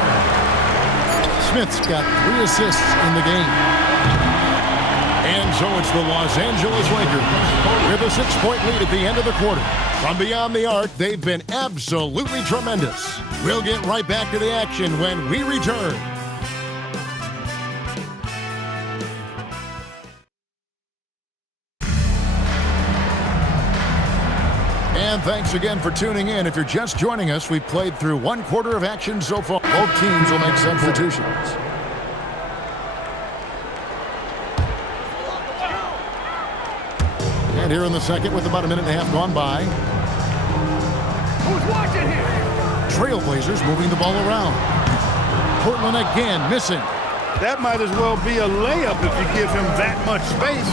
Smith's got 3 assists in the game. And so it's the Los Angeles Lakers with a 6-point lead at the end of the quarter. From beyond the arc, they've been absolutely tremendous. We'll get right back to the action when we return. And thanks again for tuning in. If you're just joining us, we've played through 1 quarter of action so far. Both teams will make substitutions. And here in the second with about 1.5 minutes gone by. Who's watching here? Trailblazers moving the ball around. Portland again missing. That might as well be a layup if you give him that much space.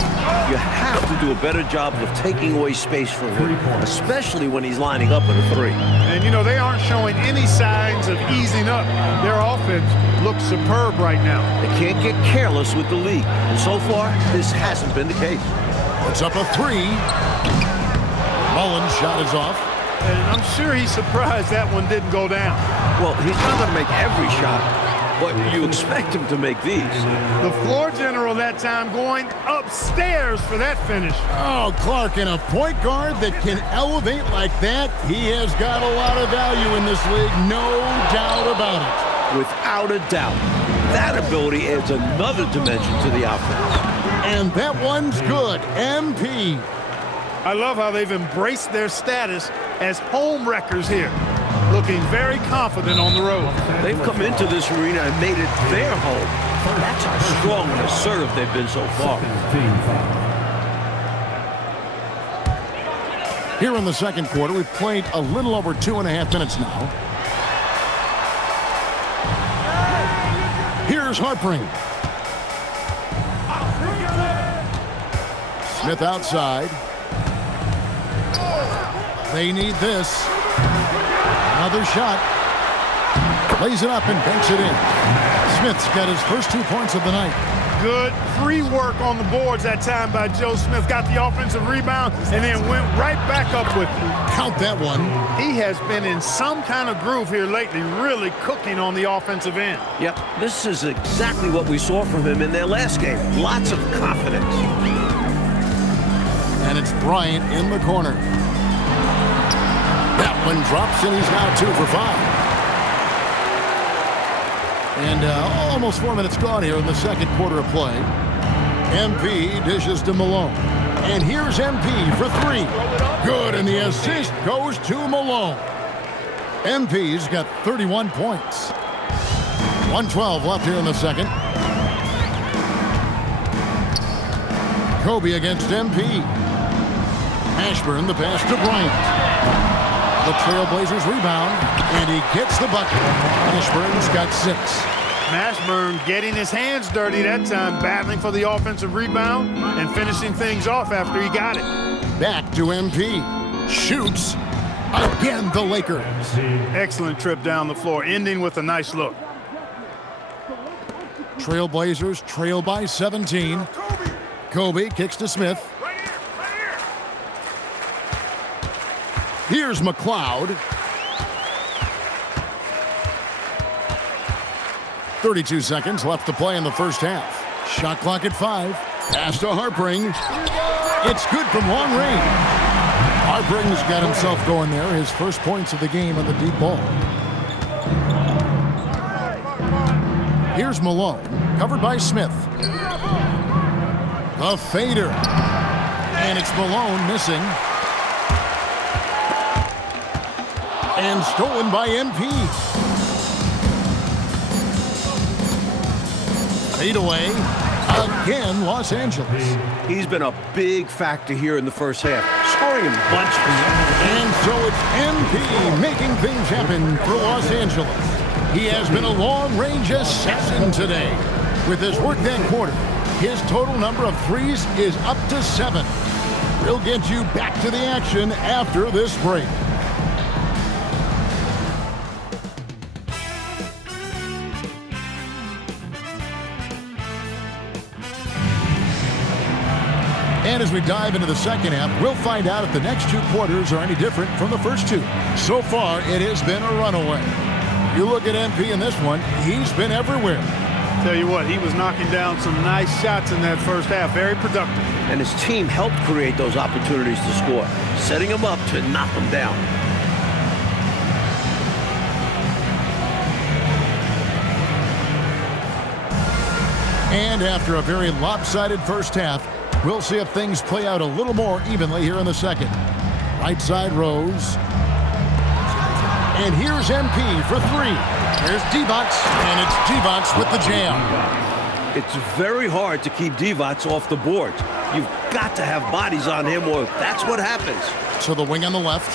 You have to do a better job of taking away space from him, especially when he's lining up with a 3. And, you know, they aren't showing any signs of easing up. Their offense looks superb right now. They can't get careless with the lead. And so far, this hasn't been the case. Puts up a 3. Mullen's shot is off. And I'm sure he's surprised that one didn't go down. Well, he's not going to make every shot, but you expect him to make these. The floor general that time going upstairs for that finish. Oh, Clark, and a point guard that can elevate like that, he has got a lot of value in this league, no doubt about it. Without a doubt. That ability adds another dimension to the offense. And that one's good. MP. I love how they've embraced their status as home wreckers here, looking very confident on the road. They've come into this arena and made it their home. That's how strong and assertive they've been so far. Here in the second quarter, we've played a little over 2.5 minutes now. Here's Harpring. Smith outside. They need this. Another shot. Lays it up and banks it in. Smith's got his first 2 points of the night. Good free work on the boards that time by Joe Smith. Got the offensive rebound and then went right back up with it. Count that one. He has been in some kind of groove here lately, really cooking on the offensive end. Yep, this is exactly what we saw from him in their last game. Lots of confidence. And it's Bryant in the corner. That one drops, and he's now 2 for 5. And almost 4 minutes gone here in the second quarter of play. MP dishes to Malone. And here's MP for 3. Good, and the assist goes to Malone. MP's got 31 points. 1:12 left here in the second. Kobe against MP. Ashburn, the pass to Bryant. The Trailblazers rebound, and he gets the bucket. Ashburn's got 6. Mashburn getting his hands dirty that time, battling for the offensive rebound and finishing things off after he got it. Back to MP. Shoots. Again, the Lakers. Excellent trip down the floor, ending with a nice look. Trailblazers trail by 17. Kobe kicks to Smith. Here's McLeod. 32 seconds left to play in the first half. Shot clock at 5. Pass to Harpring. It's good from long range. Harpring's got himself going there. His first points of the game on the deep ball. Here's Malone, covered by Smith. The fader. And it's Malone missing. And stolen by MP. Fade away. Again, Los Angeles. He's been a big factor here in the first half, scoring in bunches. And so it's MP making things happen for Los Angeles. He has been a long-range assassin today. With his work that quarter, his total number of threes is up to 7. We'll get you back to the action after this break. And as we dive into the second half, we'll find out if the next 2 quarters are any different from the first 2. So far, it has been a runaway. You look at MP in this one, he's been everywhere. Tell you what, he was knocking down some nice shots in that first half. Very productive. And his team helped create those opportunities to score, setting him up to knock them down. And after a very lopsided first half, we'll see if things play out a little more evenly here in the second. Right side Rose. And here's MP for 3. Here's Divac, and it's Divac with the jam. It's very hard to keep Divac off the boards. You've got to have bodies on him, or that's what happens. So the wing on the left.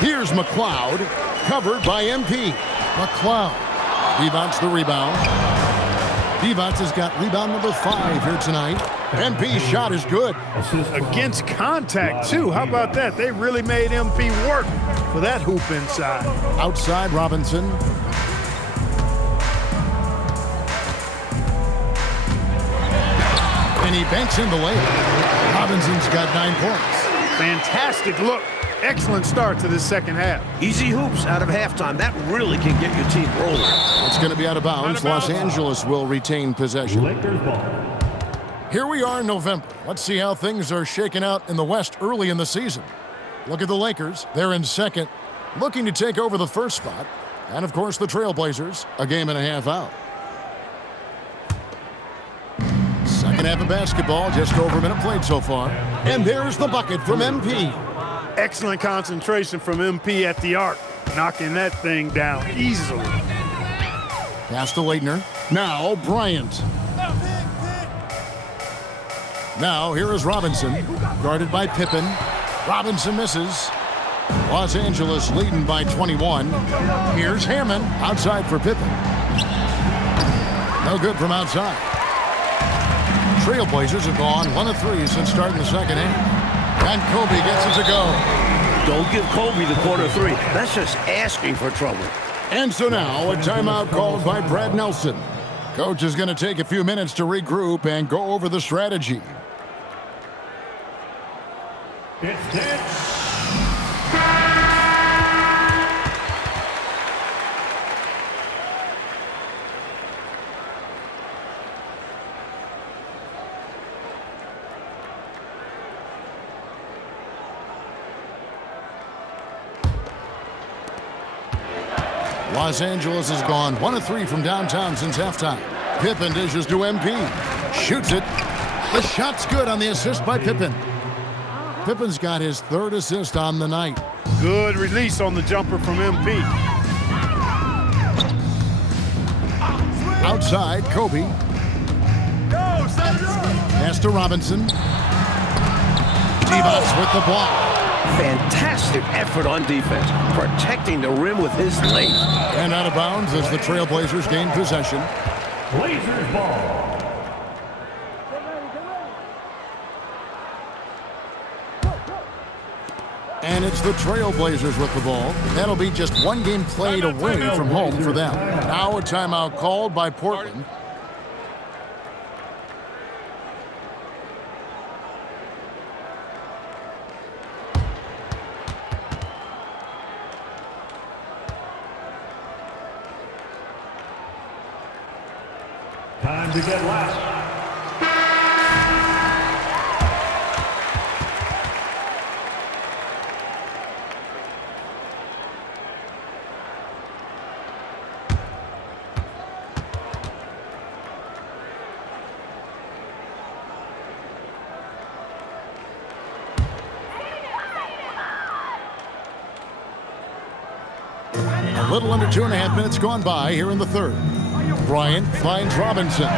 Here's McLeod, covered by MP. McLeod. Divac the rebound. Divac has got rebound number 5 here tonight. MP's shot is good. Against contact, too. How about that? They really made MP work for that hoop inside. Outside Robinson. And he banks in the layup. Robinson's got 9 points. Fantastic look Excellent start to this second half. Easy hoops out of halftime. That really can get your team rolling. It's going to be out of bounds. Los Angeles will retain possession. Lakers ball. Here we are in November. Let's see how things are shaking out in the West early in the season. Look at the Lakers. They're in second, looking to take over the first spot. And, of course, the Trailblazers, a game and a half out. Second half of basketball, just over a minute played so far. And there's the bucket from MP. Excellent concentration from MP at the arc, knocking that thing down easily. Pass to Leitner. Now Bryant. Now here is Robinson, guarded by Pippen. Robinson misses. Los Angeles leading by 21. Here's Hammond, outside for Pippen. No good from outside. Trailblazers have gone 1 of 3 since starting the second half. And Kobe gets it to go. Don't give Kobe the quarter 3. That's just asking for trouble. And so now a timeout called by Brad Nelson. Coach is going to take a few minutes to regroup and go over the strategy. It's Los Angeles has gone 1 of 3 from downtown since halftime. Pippen dishes to MP. Shoots it. The shot's good on the assist by Pippen. Pippen's got his 3rd assist on the night. Good release on the jumper from MP. Outside, Kobe. Pass to Robinson. Divac with the block. Fantastic effort on defense, protecting the rim with his length. And out of bounds as the Trailblazers gain possession. Blazers ball. And it's the Trailblazers with the ball. That'll be just 1 game played away from home for them. Now a timeout called by Portland. Time to get last. A little under 2.5 minutes gone by here in the 3rd. Bryant finds Robinson.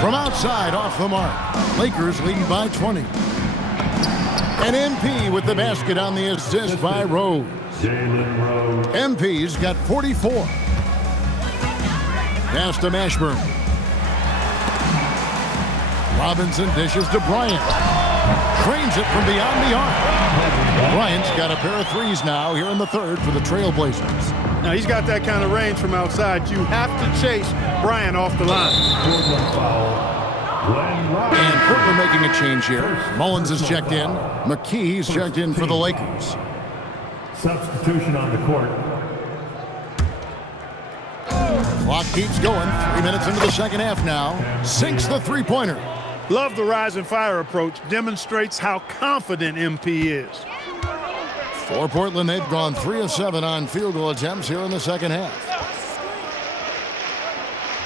From outside, off the mark. Lakers leading by 20. And MP with the basket on the assist by Rose. Jalen Rose. MP's got 44. Pass to Mashburn. Robinson dishes to Bryant. Trains it from beyond the arc. Bryant's got a pair of 3s now here in the 3rd for the Trailblazers. Now, he's got that kind of range from outside. You have to chase Bryant off the line. Portland foul. Glenn Robinson. And Portland making a change here. Mullins has checked in. McKee's checked in for the Lakers. Substitution on the court. Clock keeps going. 3 minutes into the second half now. Sinks the 3-pointer. Love the rise and fire approach. Demonstrates how confident MP is. For Portland, they've gone 3 of 7 on field goal attempts here in the second half.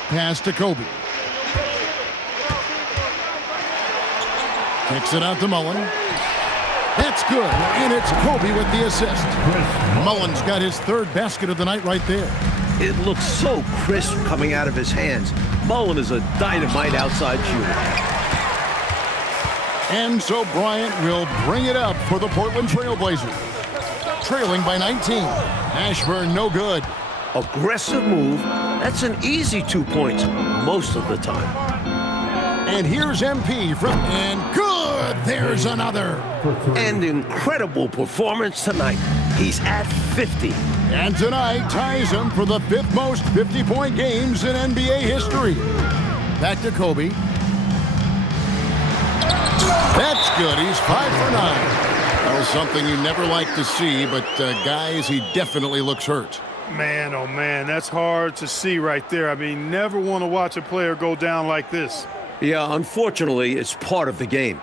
Pass to Kobe. Kicks it out to Mullen. That's good, and it's Kobe with the assist. Mullen's got his 3rd basket of the night right there. It looks so crisp coming out of his hands. Mullen is a dynamite outside shooter. And so Bryant will bring it up for the Portland Trailblazers. Trailing by 19. Ashburn no good. Aggressive move. That's an easy 2 points most of the time. And here's MP from, and good, there's another. And incredible performance tonight. He's at 50. And tonight ties him for the 5th most 50-point games in NBA history. Back to Kobe. That's good, he's 5 for 9. Well, something you never like to see, but guys, he definitely looks hurt. Man, oh man, that's hard to see right there. I mean, never want to watch a player go down like this. Yeah, unfortunately, it's part of the game.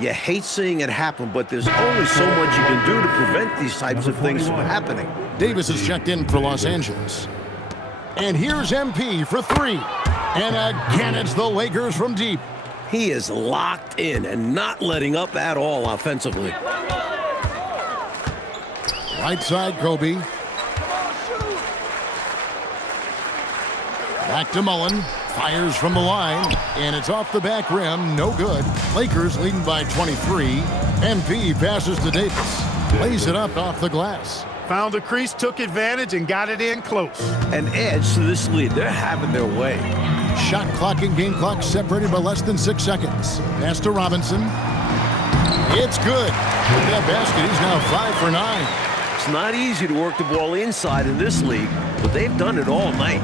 You hate seeing it happen, but there's only so much you can do to prevent these types of things from happening. Davis is checked in for Los Angeles. And here's MP for three. And again, it's the Lakers from deep. He is locked in and not letting up at all offensively. Right side, Kobe. Back to Mullen. Fires from the line, and it's off the back rim. No good. Lakers leading by 23. MP passes to Davis. Lays it up off the glass. Found the crease, took advantage, and got it in close. An edge to this lead. They're having their way. Shot clock and game clock separated by less than 6 seconds. Pass to Robinson. It's good. With that basket, he's now 5 for 9. It's not easy to work the ball inside in this league, but they've done it all night.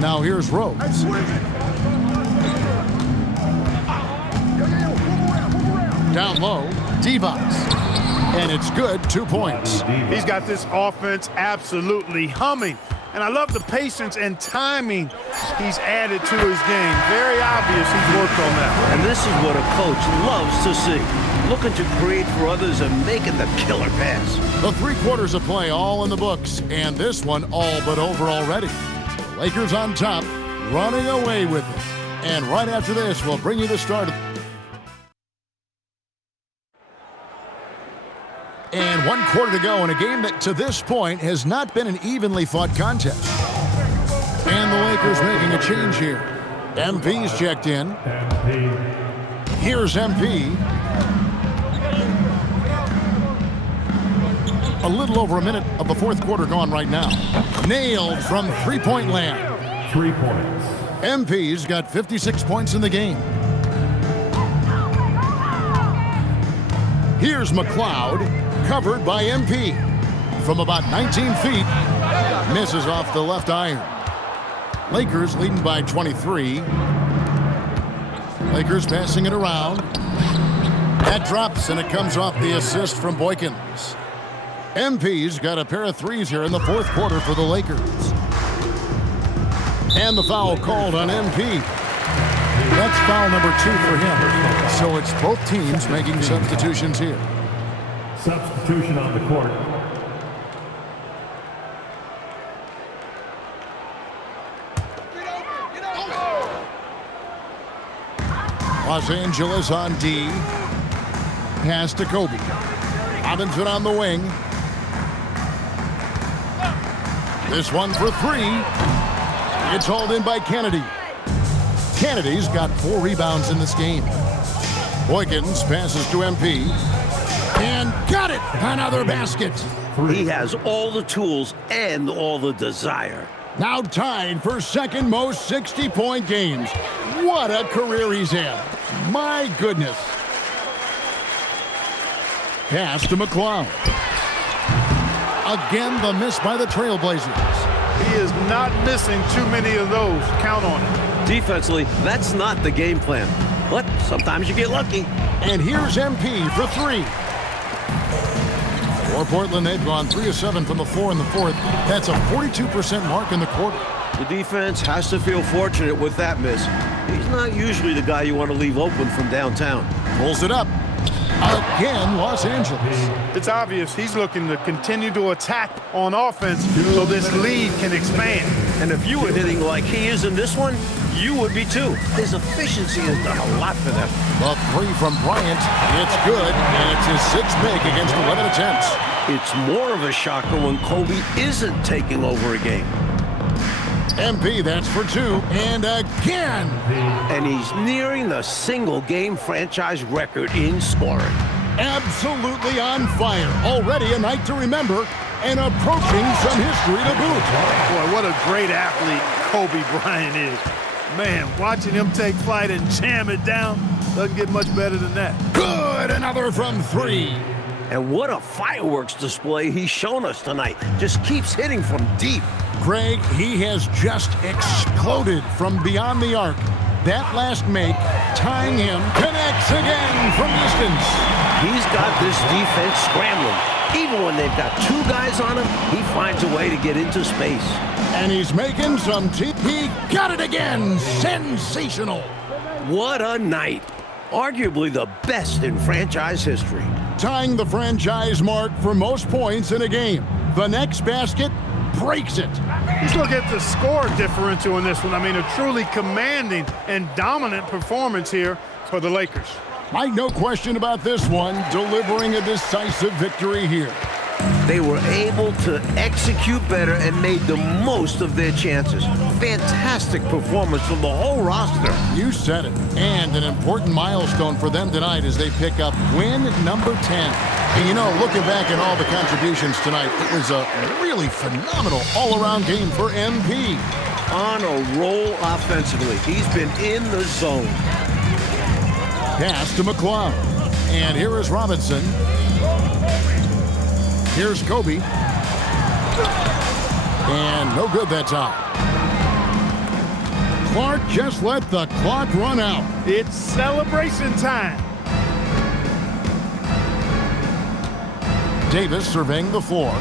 Now here's Rose. Down low, Divac. And it's good, 2 points. He's got this offense absolutely humming. And I love the patience and timing he's added to his game. Very obvious he's worked on that. And this is what a coach loves to see. Looking to create for others and making the killer pass. The 3 quarters of play all in the books, and this one all but over already. Lakers on top, running away with it. And right after this, we'll bring you the start. And 1 quarter to go in a game that to this point has not been an evenly fought contest. And the Lakers making a change here. MP's checked in. Here's MP. A little over a minute of the 4th quarter gone right now. Nailed from three-point land. 3 points. MP's got 56 points in the game. Here's McLeod, covered by MP. From about 19 feet, misses off the left iron. Lakers leading by 23. Lakers passing it around. That drops, and it comes off the assist from Boykins. MP's got a pair of threes here in the 4th quarter for the Lakers. And the foul called on MP. That's foul number 2 for him. So it's both teams making substitutions here. Substitution on the court. Los Angeles on D. Pass to Kobe. Robinson on the wing. This one for 3. It's hauled in by Kennedy. Kennedy's got 4 rebounds in this game. Boykins passes to MP. And got it! Another basket. He has all the tools and all the desire. Now tied for second most 60-point games. What a career he's had. My goodness. Pass to McLeod. Again, the miss by the Trailblazers. He is not missing too many of those. Count on it. Defensively, that's not the game plan. But sometimes you get lucky. And here's MP for 3. For Portland, they've gone 3 of 7 from the floor in the 4th. That's a 42% mark in the quarter. The defense has to feel fortunate with that miss. He's not usually the guy you want to leave open from downtown. Pulls it up. Again, Los Angeles. It's obvious he's looking to continue to attack on offense so this lead can expand. And if you were hitting like he is in this one, you would be too. His efficiency has done a lot for them. The 3 from Bryant. It's good, and it's his 6th make against 11 attempts. It's more of a shocker when Kobe isn't taking over a game. MP, that's for 2. And again. And he's nearing the single-game franchise record in scoring. Absolutely on fire. Already a night to remember and approaching some history to boot. Boy, what a great athlete Kobe Bryant is. Man, watching him take flight and jam it down doesn't get much better than that. Good, another from 3. And what a fireworks display he's shown us tonight. Just keeps hitting from deep. Greg, he has just exploded from beyond the arc. That last make, tying him, connect, strikes again from distance. He's got this defense scrambling. Even when they've got two guys on him, he finds a way to get into space. And he's making some He got it again. Sensational. What a night. Arguably the best in franchise history. Tying the franchise mark for most points in a game. The next basket breaks it. Let's look at the score differential in this one. I mean, a truly commanding and dominant performance here for the Lakers. Mike, no question about this one, delivering a decisive victory here. They were able to execute better and made the most of their chances. Fantastic performance from the whole roster. You said it. And an important milestone for them tonight as they pick up win number 10. And you know, looking back at all the contributions tonight, it was a really phenomenal all-around game for MP. On a roll offensively. He's been in the zone. Pass to McClung. And here is Robinson. Here's Kobe. And no good that time. Clark just let the clock run out. It's celebration time. Davis surveying the floor.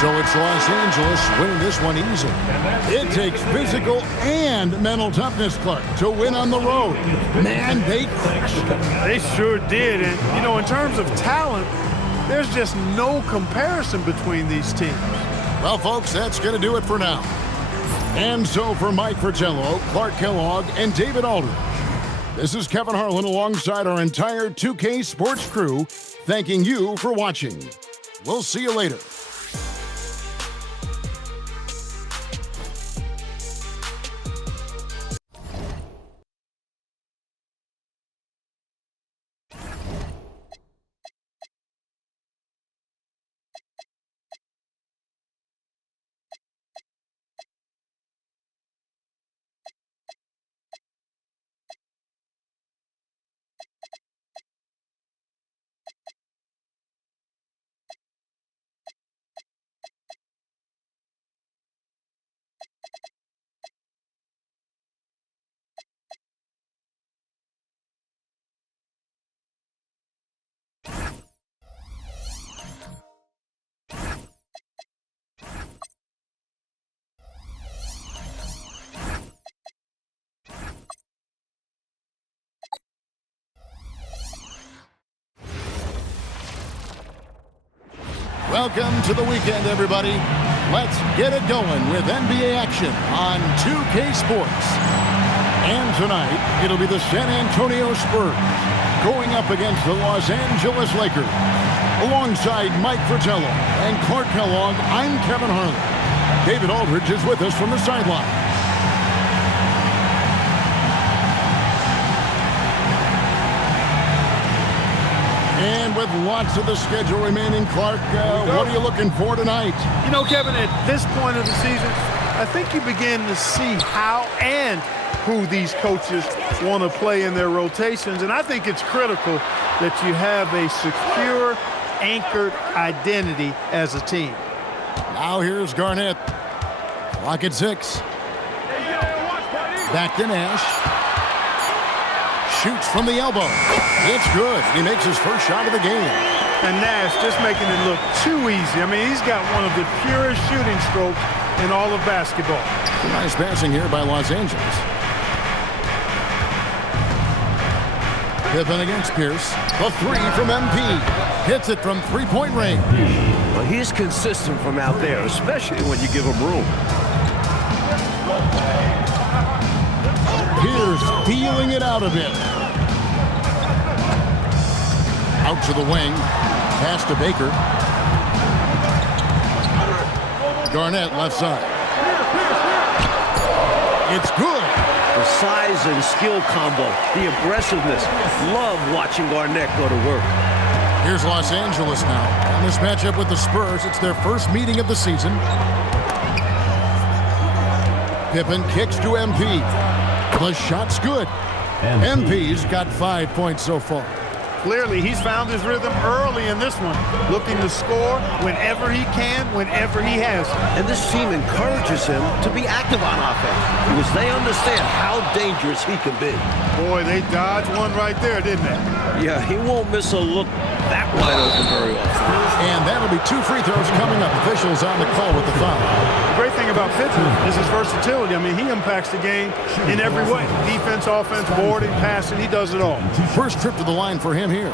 So it's Los Angeles winning this one easily. It takes physical and mental toughness, Clark, to win on the road. Man, they crushed them. They sure did. And, you know, in terms of talent, there's just no comparison between these teams. Well, folks, that's going to do it for now. And so for Mike Fratello, Clark Kellogg, and David Aldridge, this is Kevin Harlan alongside our entire 2K Sports crew, thanking you for watching. We'll see you later. Welcome to the weekend, everybody. Let's get it going with NBA action on 2K Sports. And tonight, it'll be the San Antonio Spurs going up against the Los Angeles Lakers. Alongside Mike Fratello and Clark Kellogg, I'm Kevin Harlan. David Aldridge is with us from the sideline. And with lots of the schedule remaining, Clark, what are you looking for tonight? You know, Kevin, at this point of the season, I think you begin to see how and who these coaches want to play in their rotations. And I think it's critical that you have a secure, anchored identity as a team. Now here's Garnett. Clock at 6. Back to Nash. Shoots from the elbow. It's good. He makes his first shot of the game. And Nash just making it look too easy. I mean, he's got one of the purest shooting strokes in all of basketball. Nice passing here by Los Angeles. Pippen against Pierce. The three from MP. Hits it from three-point range. Well, he's consistent from out there, especially when you give him room. Pierce feeling it out a bit. Out to the wing. Pass to Baker. Garnett left side. It's good. The size and skill combo, the aggressiveness. Love watching Garnett go to work. Here's Los Angeles now. In this matchup with the Spurs, it's their first meeting of the season. Pippen kicks to MP. The shot's good. MP's got 5 points so far. Clearly, he's found his rhythm early in this one, looking to score whenever he can, whenever he has it. And this team encourages him to be active on offense because they understand how dangerous he can be. Boy, they dodged one right there, didn't they? Yeah, he won't miss a look that wide open very often. And that'll be 2 free throws coming up. Officials on the call with the foul. The great thing about Pippen is his versatility. I mean, he impacts the game in every way. Defense, offense, boarding, passing, he does it all. First trip to the line for him here.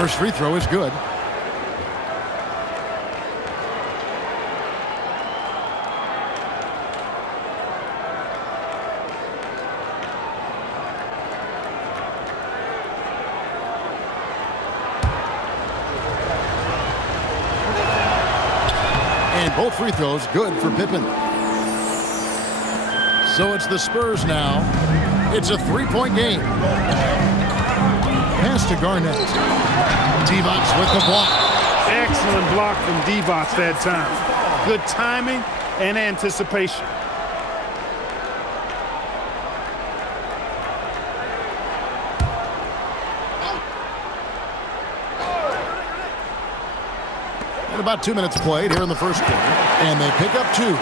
First free throw is good. And both free throws good for Pippen. So it's the Spurs now. It's a 3-point game. Pass to Garnett. Divac with the block. Excellent block from Divac that time. Good timing and anticipation. And about 2 minutes played here in the first quarter. And they pick up 2.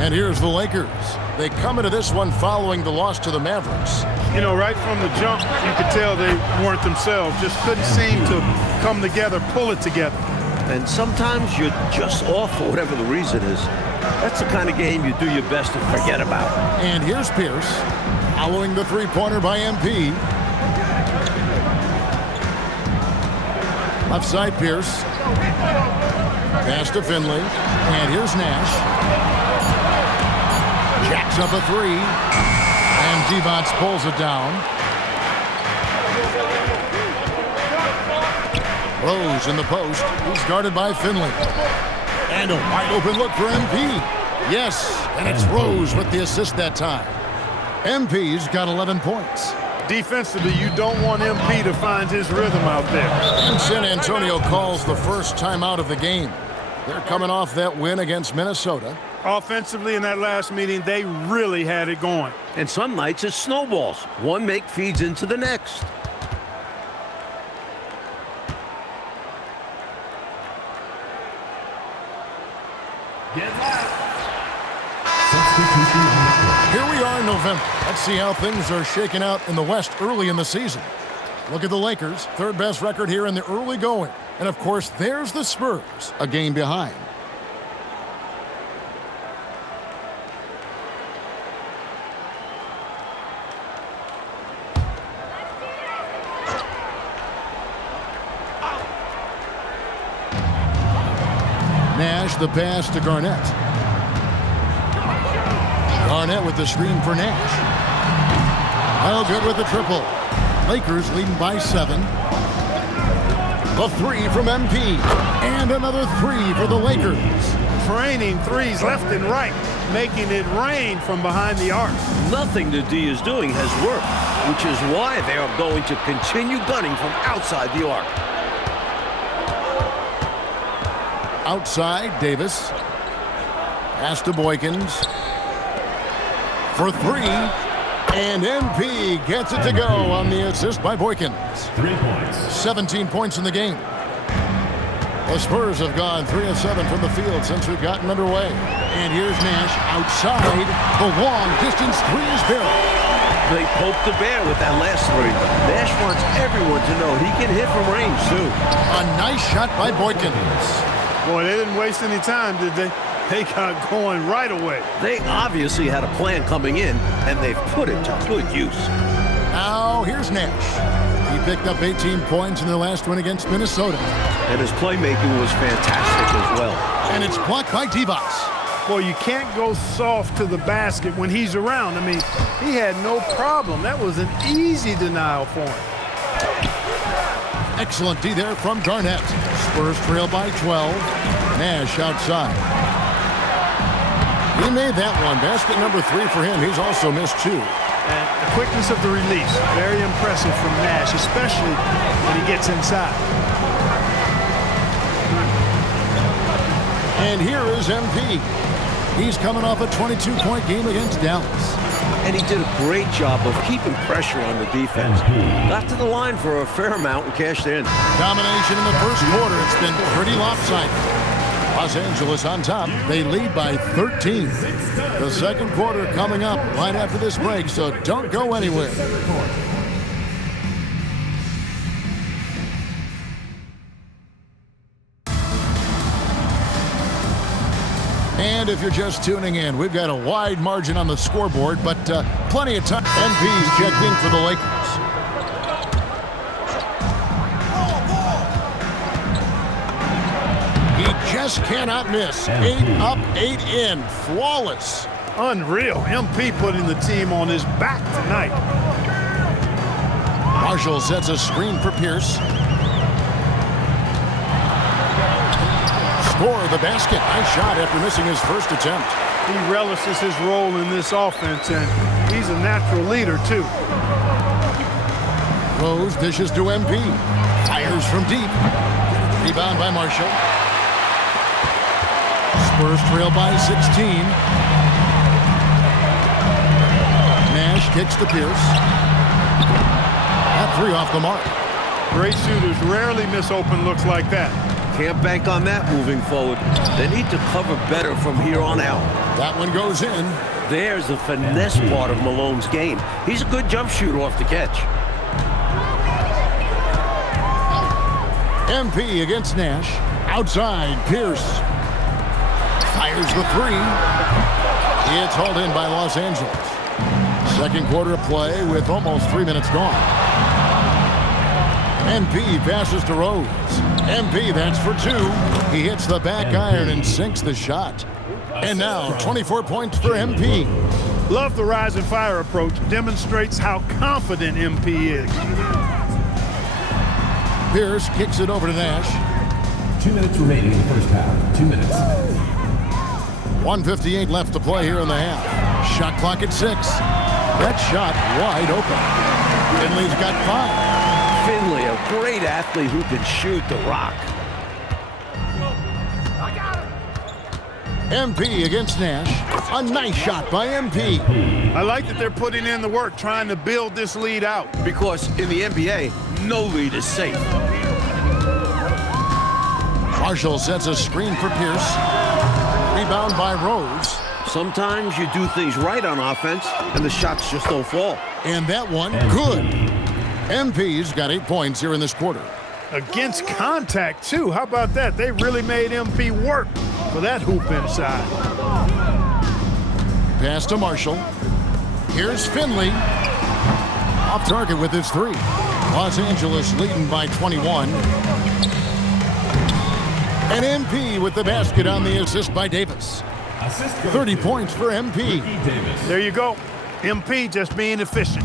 And here's the Lakers. They come into this one following the loss to the Mavericks. You know, right from the jump, you could tell they weren't themselves. Just couldn't seem to come together, pull it together. And sometimes you're just off for whatever the reason is. That's the kind of game you do your best to forget about. And here's Pierce, following the three-pointer by MP. Left side Pierce. Pass to Finley. And here's Nash. Jacks up a 3. And Divac pulls it down. Rose in the post. He's guarded by Finley. And a wide open look for MP. Yes, and it's Rose with the assist that time. MP's got 11 points. Defensively, you don't want MP to find his rhythm out there. And San Antonio calls the first timeout of the game. They're coming off that win against Minnesota. Offensively, in that last meeting, they really had it going. And some nights it snowballs. One make feeds into the next. Here we are in November. Let's see how things are shaking out in the West early in the season. Look at the Lakers, third best record here in the early going. And of course, there's the Spurs, a game behind. Nash, the pass to Garnett. Garnett with the screen for Nash. Well, good with the triple. Lakers leading by 7. A 3 from MP. And another 3 for the Lakers. Training threes left and right, making it rain from behind the arc. Nothing the D is doing has worked, which is why they are going to continue gunning from outside the arc. Outside, Davis. Pass to Boykins. For 3. And MP gets it to go on the assist by Boykins. 3 points. 17 points in the game. The Spurs have gone 3 of 7 from the field since we've gotten underway. And here's Nash outside. The long-distance 3 is buried. They poked the bear with that last 3. Nash wants everyone to know he can hit from range, too. A nice shot by Boykins. Boy, they didn't waste any time, did they? They got going right away. They obviously had a plan coming in, and they've put it to good use. Now, here's Nash. He picked up 18 points in their last win against Minnesota. And his playmaking was fantastic as well. And it's blocked by Divac. Boy, you can't go soft to the basket when he's around. I mean, he had no problem. That was an easy denial for him. Excellent D there from Garnett. Spurs trail by 12. Nash outside. He made that one. Basket number 3 for him. He's also missed 2. And quickness of the release. Very impressive from Nash, especially when he gets inside. And here is MP. He's coming off a 22-point game against Dallas. And he did a great job of keeping pressure on the defense. Got to the line for a fair amount and cashed in. Domination in the first quarter. It's been pretty lopsided. Los Angeles on top. They lead by 13. The second quarter coming up right after this break, so don't go anywhere. And if you're just tuning in, we've got a wide margin on the scoreboard, but plenty of time. MP's checked in for the Lakers. He just cannot miss. 8 up, 8 in. Flawless. Unreal. MP putting the team on his back tonight. Marshall sets a screen for Pierce. Score the basket. Nice shot after missing his first attempt. He relishes his role in this offense, and he's a natural leader, too. Rose dishes to MP. Fires from deep. Rebound by Marshall. Spurs trail by 16. Nash kicks to Pierce. That three off the mark. Great shooters rarely miss open looks like that. Can't bank on that moving forward. They need to cover better from here on out. That one goes in. There's the finesse part of Malone's game. He's a good jump shooter off the catch. MP against Nash. Outside, Pierce. Fires the three. It's hauled in by Los Angeles. Second quarter of play with almost 3 minutes gone. MP passes to Rose. MP, that's for 2. He hits the back iron and sinks the shot. And now 24 points for MP. Love the rise and fire approach. Demonstrates how confident MP is. Pierce kicks it over to Nash. 2 minutes remaining in the first half. 2 minutes. 1:58 left to play here in the half. Shot clock at 6. That shot wide open. Finley's got 5. Finley, a great athlete who can shoot the rock. MP against Nash. A nice shot by MP. I like that they're putting in the work, trying to build this lead out. Because in the NBA, no lead is safe. Marshall sets a screen for Pierce. Rebound by Rose. Sometimes you do things right on offense, and the shots just don't fall. And that one, good. MP's got 8 points here in this quarter. Against contact, too. How about that? They really made MP work for that hoop inside. Pass to Marshall. Here's Finley. Off target with his 3. Los Angeles leading by 21. And MP with the basket on the assist by Davis. 30 points for MP. There you go. MP just being efficient.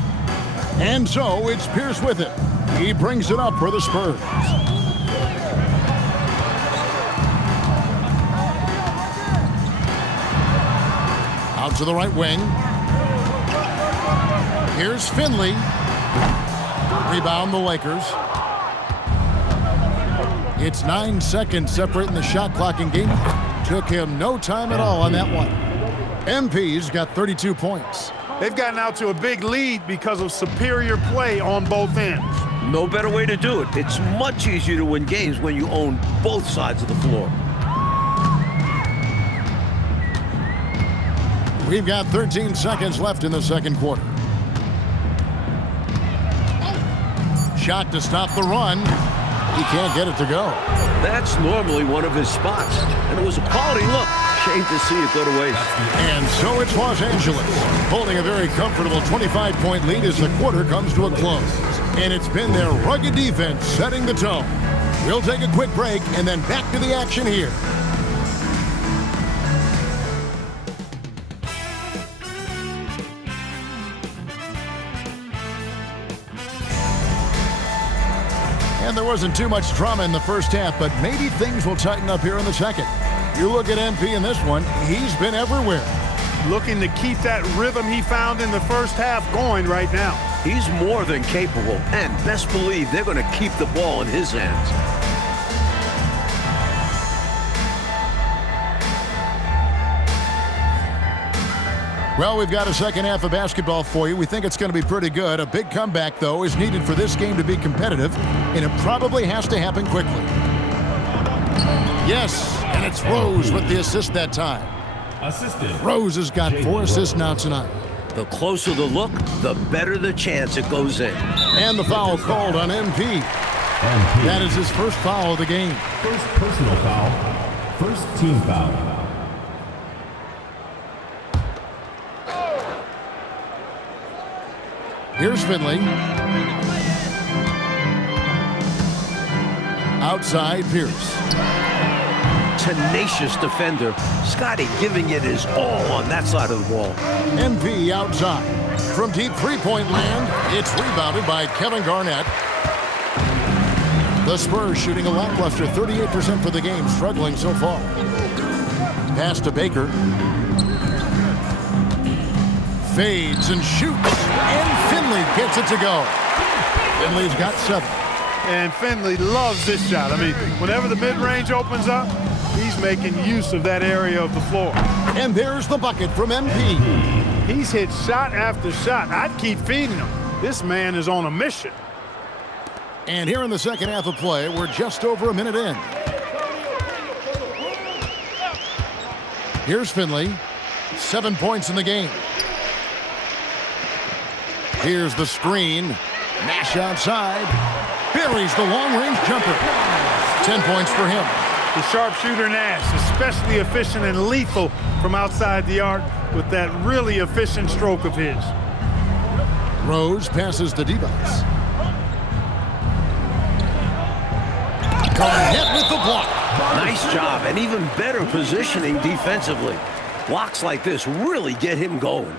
And so it's Pierce with it. He brings it up for the Spurs. Out to the right wing. Here's Finley. Rebound the Lakers. It's 9 seconds separating the shot clock in game. Took him no time at all on that one. MP's got 32 points. They've gotten out to a big lead because of superior play on both ends. No better way to do it. It's much easier to win games when you own both sides of the floor. We've got 13 seconds left in the second quarter. Shot to stop the run. He can't get it to go. That's normally one of his spots, and it was a quality look. Shame to see it go to waste. And so it's Los Angeles, holding a very comfortable 25-point lead as the quarter comes to a close. And it's been their rugged defense setting the tone. We'll take a quick break and then back to the action here. And there wasn't too much drama in the first half, but maybe things will tighten up here in the second. You look at MP in this one, he's been everywhere. looking to keep that rhythm he found in the first half going right now. He's more than capable, and best believe they're going to keep the ball in his hands. Well, we've got a second half of basketball for you. We think it's going to be pretty good. A big comeback, though, is needed for this game to be competitive, and it probably has to happen quickly. Yes, and it's Rose with the assist that time. Assisted. Rose has got 4 assists now tonight. The closer the look, the better the chance it goes in. And the foul called on MP. That is his first foul of the game. First personal foul. First team foul. Here's Finley. Outside Pierce. Tenacious defender. Scotty giving it his all on that side of the ball. MP outside. From deep three-point land, it's rebounded by Kevin Garnett. The Spurs shooting a lackluster 38% for the game, struggling so far. Pass to Baker. Fades and shoots, and Finley gets it to go. Finley's got 7. And Finley loves this shot. I mean, whenever the mid-range opens up, he's making use of that area of the floor. And there's the bucket from MP. He's hit shot after shot. I'd keep feeding him. This man is on a mission. And here in the second half of play, we're just over a minute in. Here's Finley. 7 points in the game. Here's the screen. Nash outside. Buries the long-range jumper. 10 points for him. The sharpshooter Nash, especially efficient and lethal from outside the arc with that really efficient stroke of his. Rose passes to Divac. Garnett with the block. Nice job, and even better positioning defensively. Blocks like this really get him going.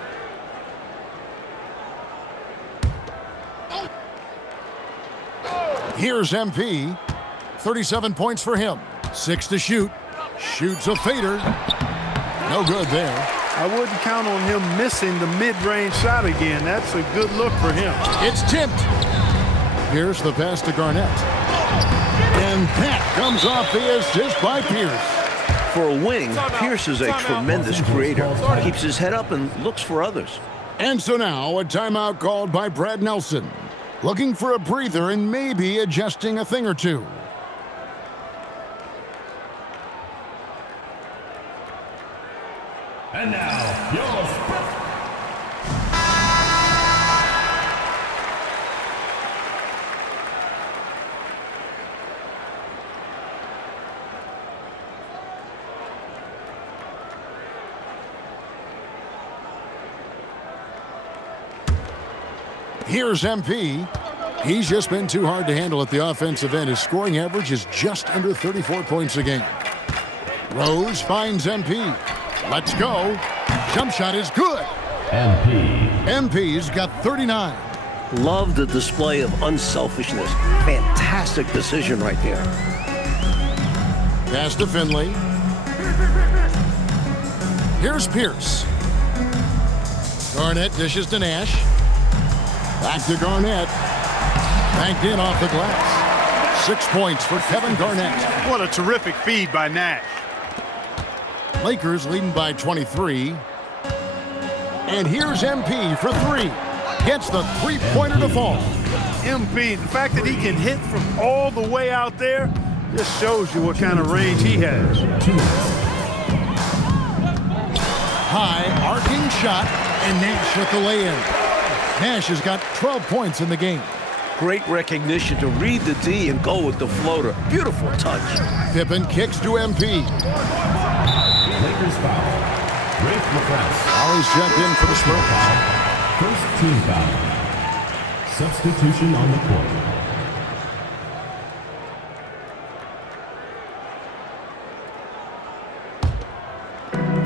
Here's MP. 37 points for him. 6 to shoot. Shoots a fader. No good there. I wouldn't count on him missing the mid-range shot again. That's a good look for him. It's tipped. Here's the pass to Garnett. And that comes off the assist by Pierce. For a wing, Pierce is a tremendous creator. Keeps his head up and looks for others. And so now a timeout called by Brad Nelson. Looking for a breather and maybe adjusting a thing or two. And now, your Here's MP. He's just been too hard to handle at the offensive end. His scoring average is just under 34 points a game. Rose finds MP. Let's go. Jump shot is good. MP's got 39. Love the display of unselfishness. Fantastic decision right there. Pass to Finley. Here's Pierce. Garnett dishes to Nash. Back to Garnett. Banked in off the glass. 6 points for Kevin Garnett. What a terrific feed by Nash. Lakers leading by 23. And here's MP for 3. Gets the three-pointer to fall. MP, the fact that he can hit from all the way out there just shows you what kind of range he has. High arcing shot, and Nash with the lay-in. Nash has got 12 points in the game. Great recognition to read the D and go with the floater. Beautiful touch. Pippen kicks to MP. Lakers foul. Rafe LaFrance. Always checked in for the Spurs. First team foul. Substitution on the court.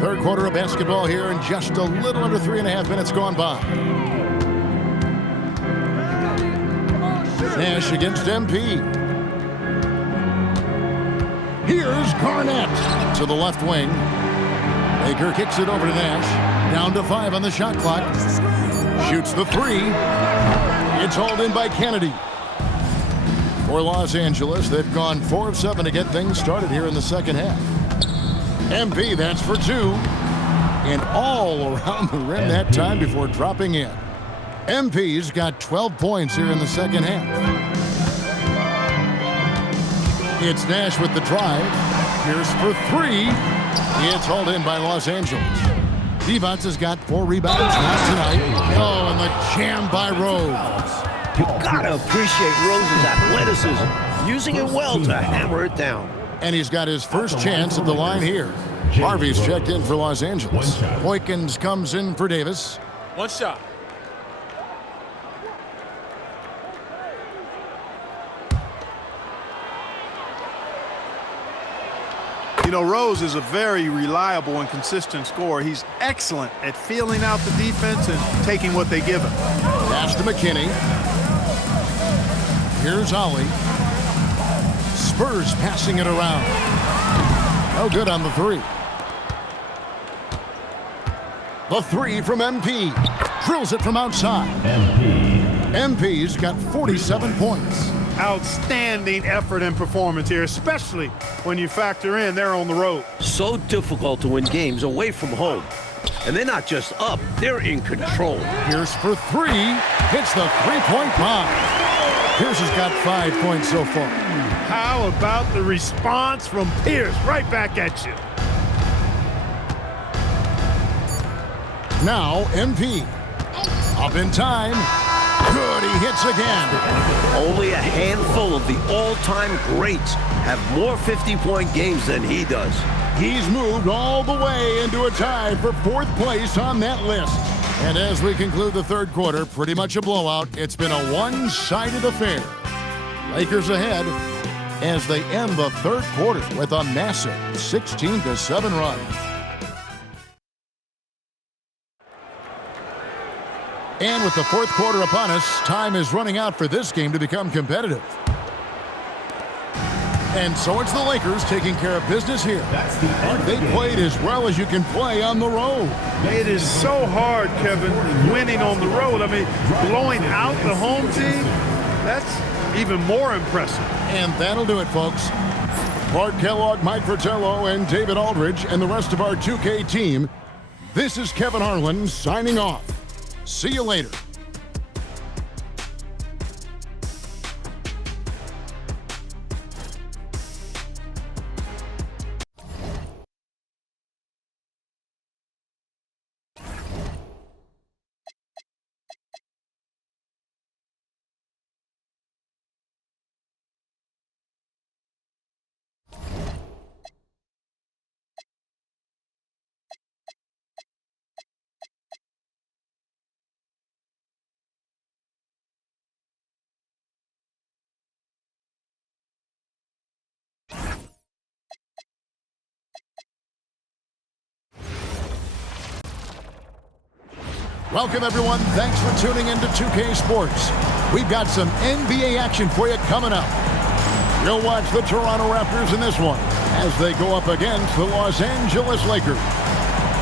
Third quarter of basketball here, and just a little under 3.5 minutes gone by. Nash against MP. Here's Garnett to the left wing. Baker kicks it over to Nash. Down to 5 on the shot clock. Shoots the 3. It's hauled in by Kennedy. For Los Angeles, they've gone 4 of 7 to get things started here in the second half. MP, that's for 2. And all around the rim that time before dropping in. MP's got 12 points here in the second half. It's Nash with the drive. Pierce for 3. It's hauled in by Los Angeles. Divac has got 4 rebounds, not tonight. Oh, and the jam by Rose. You gotta appreciate Rose's athleticism, using it well to hammer it down. And he's got his first chance at the line here. Harvey's checked in for Los Angeles. Boykins comes in for Davis. One shot. You know, Rose is a very reliable and consistent scorer. He's excellent at feeling out the defense and taking what they give him. Pass to McKinney. Here's Ollie. Spurs passing it around. No good on the 3. The 3 from MP. Drills it from outside. MP's got 47 points. Outstanding effort and performance here, especially when you factor in they're on the road. So difficult to win games away from home. And they're not just up, they're in control. Pierce for 3. Hits the 3-point bomb. Pierce has got 5 points so far. How about the response from Pierce? Right back at you. Now MP. Up in time. Good, he hits again. Only a handful of the all-time greats have more 50-point games than he does. He's moved all the way into a tie for 4th place on that list. And as we conclude the third quarter, pretty much a blowout. It's been a one-sided affair. Lakers ahead as they end the third quarter with a massive 16-7 run. And with the fourth quarter upon us, time is running out for this game to become competitive. And so it's the Lakers taking care of business here. They played as well as you can play on the road. It is so hard, Kevin, winning on the road. I mean, blowing out the home team, that's even more impressive. And that'll do it, folks. Clark Kellogg, Mike Fratello, and David Aldridge, and the rest of our 2K team. This is Kevin Harlan signing off. See you later. Welcome, everyone. Thanks for tuning in to 2K Sports. We've got some NBA action for you coming up. You'll watch the Toronto Raptors in this one as they go up against the Los Angeles Lakers.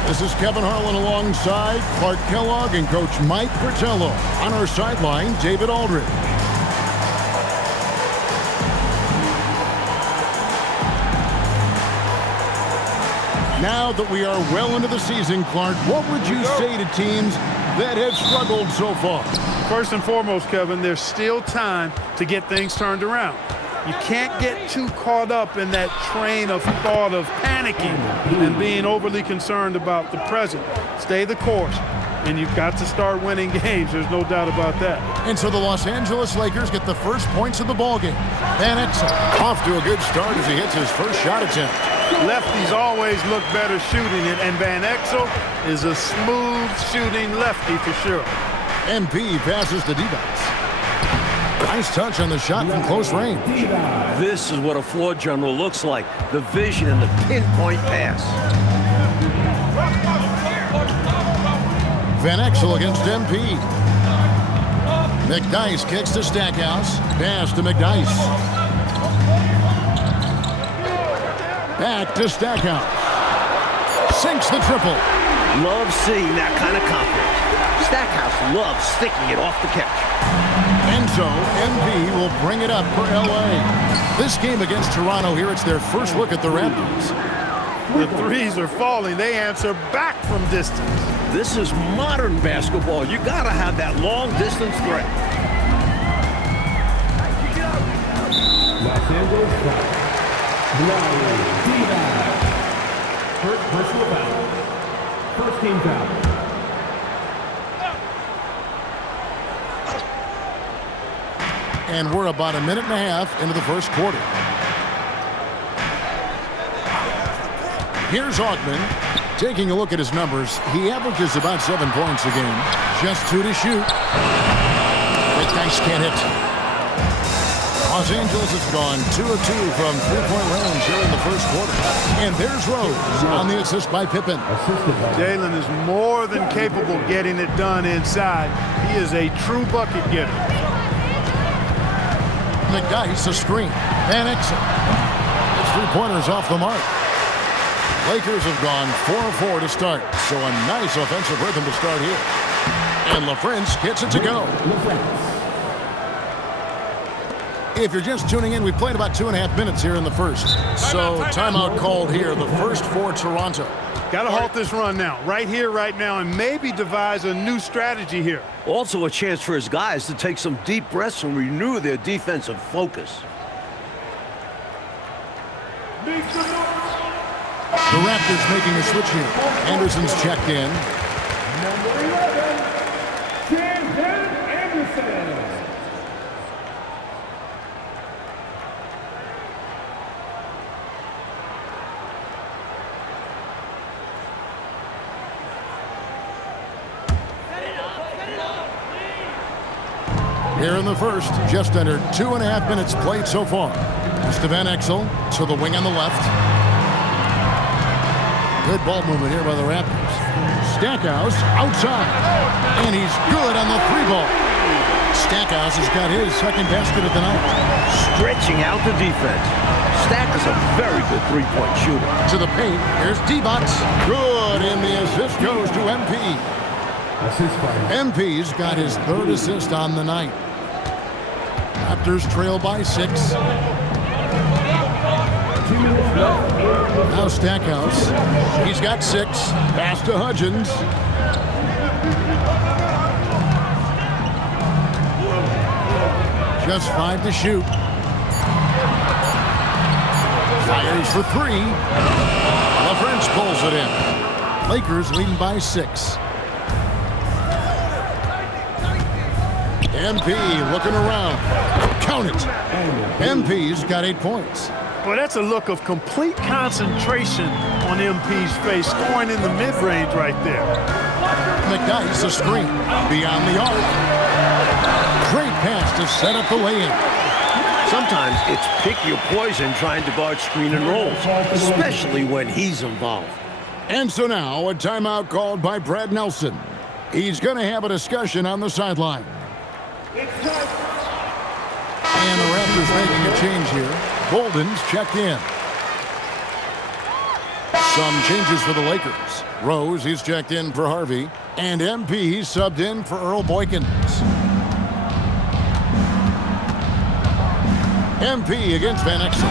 This is Kevin Harlan alongside Clark Kellogg and Coach Mike Fratello. On our sideline, David Aldridge. Now that we are well into the season, Clark, what would you say to teams that have struggled so far? First and foremost, Kevin, there's still time to get things turned around. You can't get too caught up in that train of thought of panicking and being overly concerned about the present. Stay the course, and you've got to start winning games. There's no doubt about that. And so the Los Angeles Lakers get the first points of the ballgame. Van Exel off to a good start as he hits his first shot attempt. Lefties always look better shooting it, and Van Exel is a smooth shooting lefty for sure. MP passes to Divac. Nice touch on the shot from close range. This is what a floor general looks like. The vision and the pinpoint pass. Van Exel against MP. McDyess kicks to Stackhouse. Pass to McDyess. Back to Stackhouse. Sinks the triple. Love seeing that kind of confidence. Stackhouse loves sticking it off the catch. And so, MP will bring it up for LA. This game against Toronto here, it's their first look at the Raptors. The threes are falling. They answer back from distance. This is modern basketball. You got to have that long-distance threat. Los Angeles foul. Lowry, Divac. First personal foul. First team foul. And we're about a minute and a half into the first quarter. Here's Augman. Taking a look at his numbers, he averages about 7 points a game. Just 2 to shoot. But Dice can't hit. Los Angeles has gone 2 of 2 from three-point range here in the first quarter. And there's Rose on the assist by Pippen. Jalen is more than capable getting it done inside. He is a true bucket getter. McDyess a screen. Van Exel. His three-pointers off the mark. Lakers have gone 4 of 4 to start. So a nice offensive rhythm to start here. And LaFrentz gets it to go. If you're just tuning in, we played about 2.5 minutes here in the first. So timeout called here, the first for Toronto. Got to halt this run now, right here, right now, and maybe devise a new strategy here. Also a chance for his guys to take some deep breaths and renew their defensive focus. The Raptors making a switch here. Anderson's checked in. Number 11, Shannon Anderson. Here in the first, just under 2.5 minutes played so far. It's to Van Exel, to the wing on the left. Good ball movement here by the Raptors. Stackhouse outside. And he's good on the 3-ball. Stackhouse has got his second basket of the night. Stretching out the defense. Stack is a very good three-point shooter. To the paint, here's D-Box. Good, and the assist goes to MP. MP's got his third assist on the night. Raptors trail by 6. Now Stackhouse. He's got 6. Pass to Hudgens. Just 5 to shoot. Fires for 3. LaFrentz pulls it in. Lakers leading by 6. MP looking around. Count it. MP's got 8 points. Well, that's a look of complete concentration on MP's face, scoring in the mid-range right there. McDyess a screen. Beyond the arc. Great pass to set up the lay-in. Sometimes it's pick your poison trying to guard screen and rolls, especially when he's involved. And so now a timeout called by Brad Nelson. He's going to have a discussion on the sideline. And the Raptors making a change here. Bolden's checked in. Some changes for the Lakers. Rose, he's checked in for Harvey. And MP, he's subbed in for Earl Boykins. MP against Van Exel.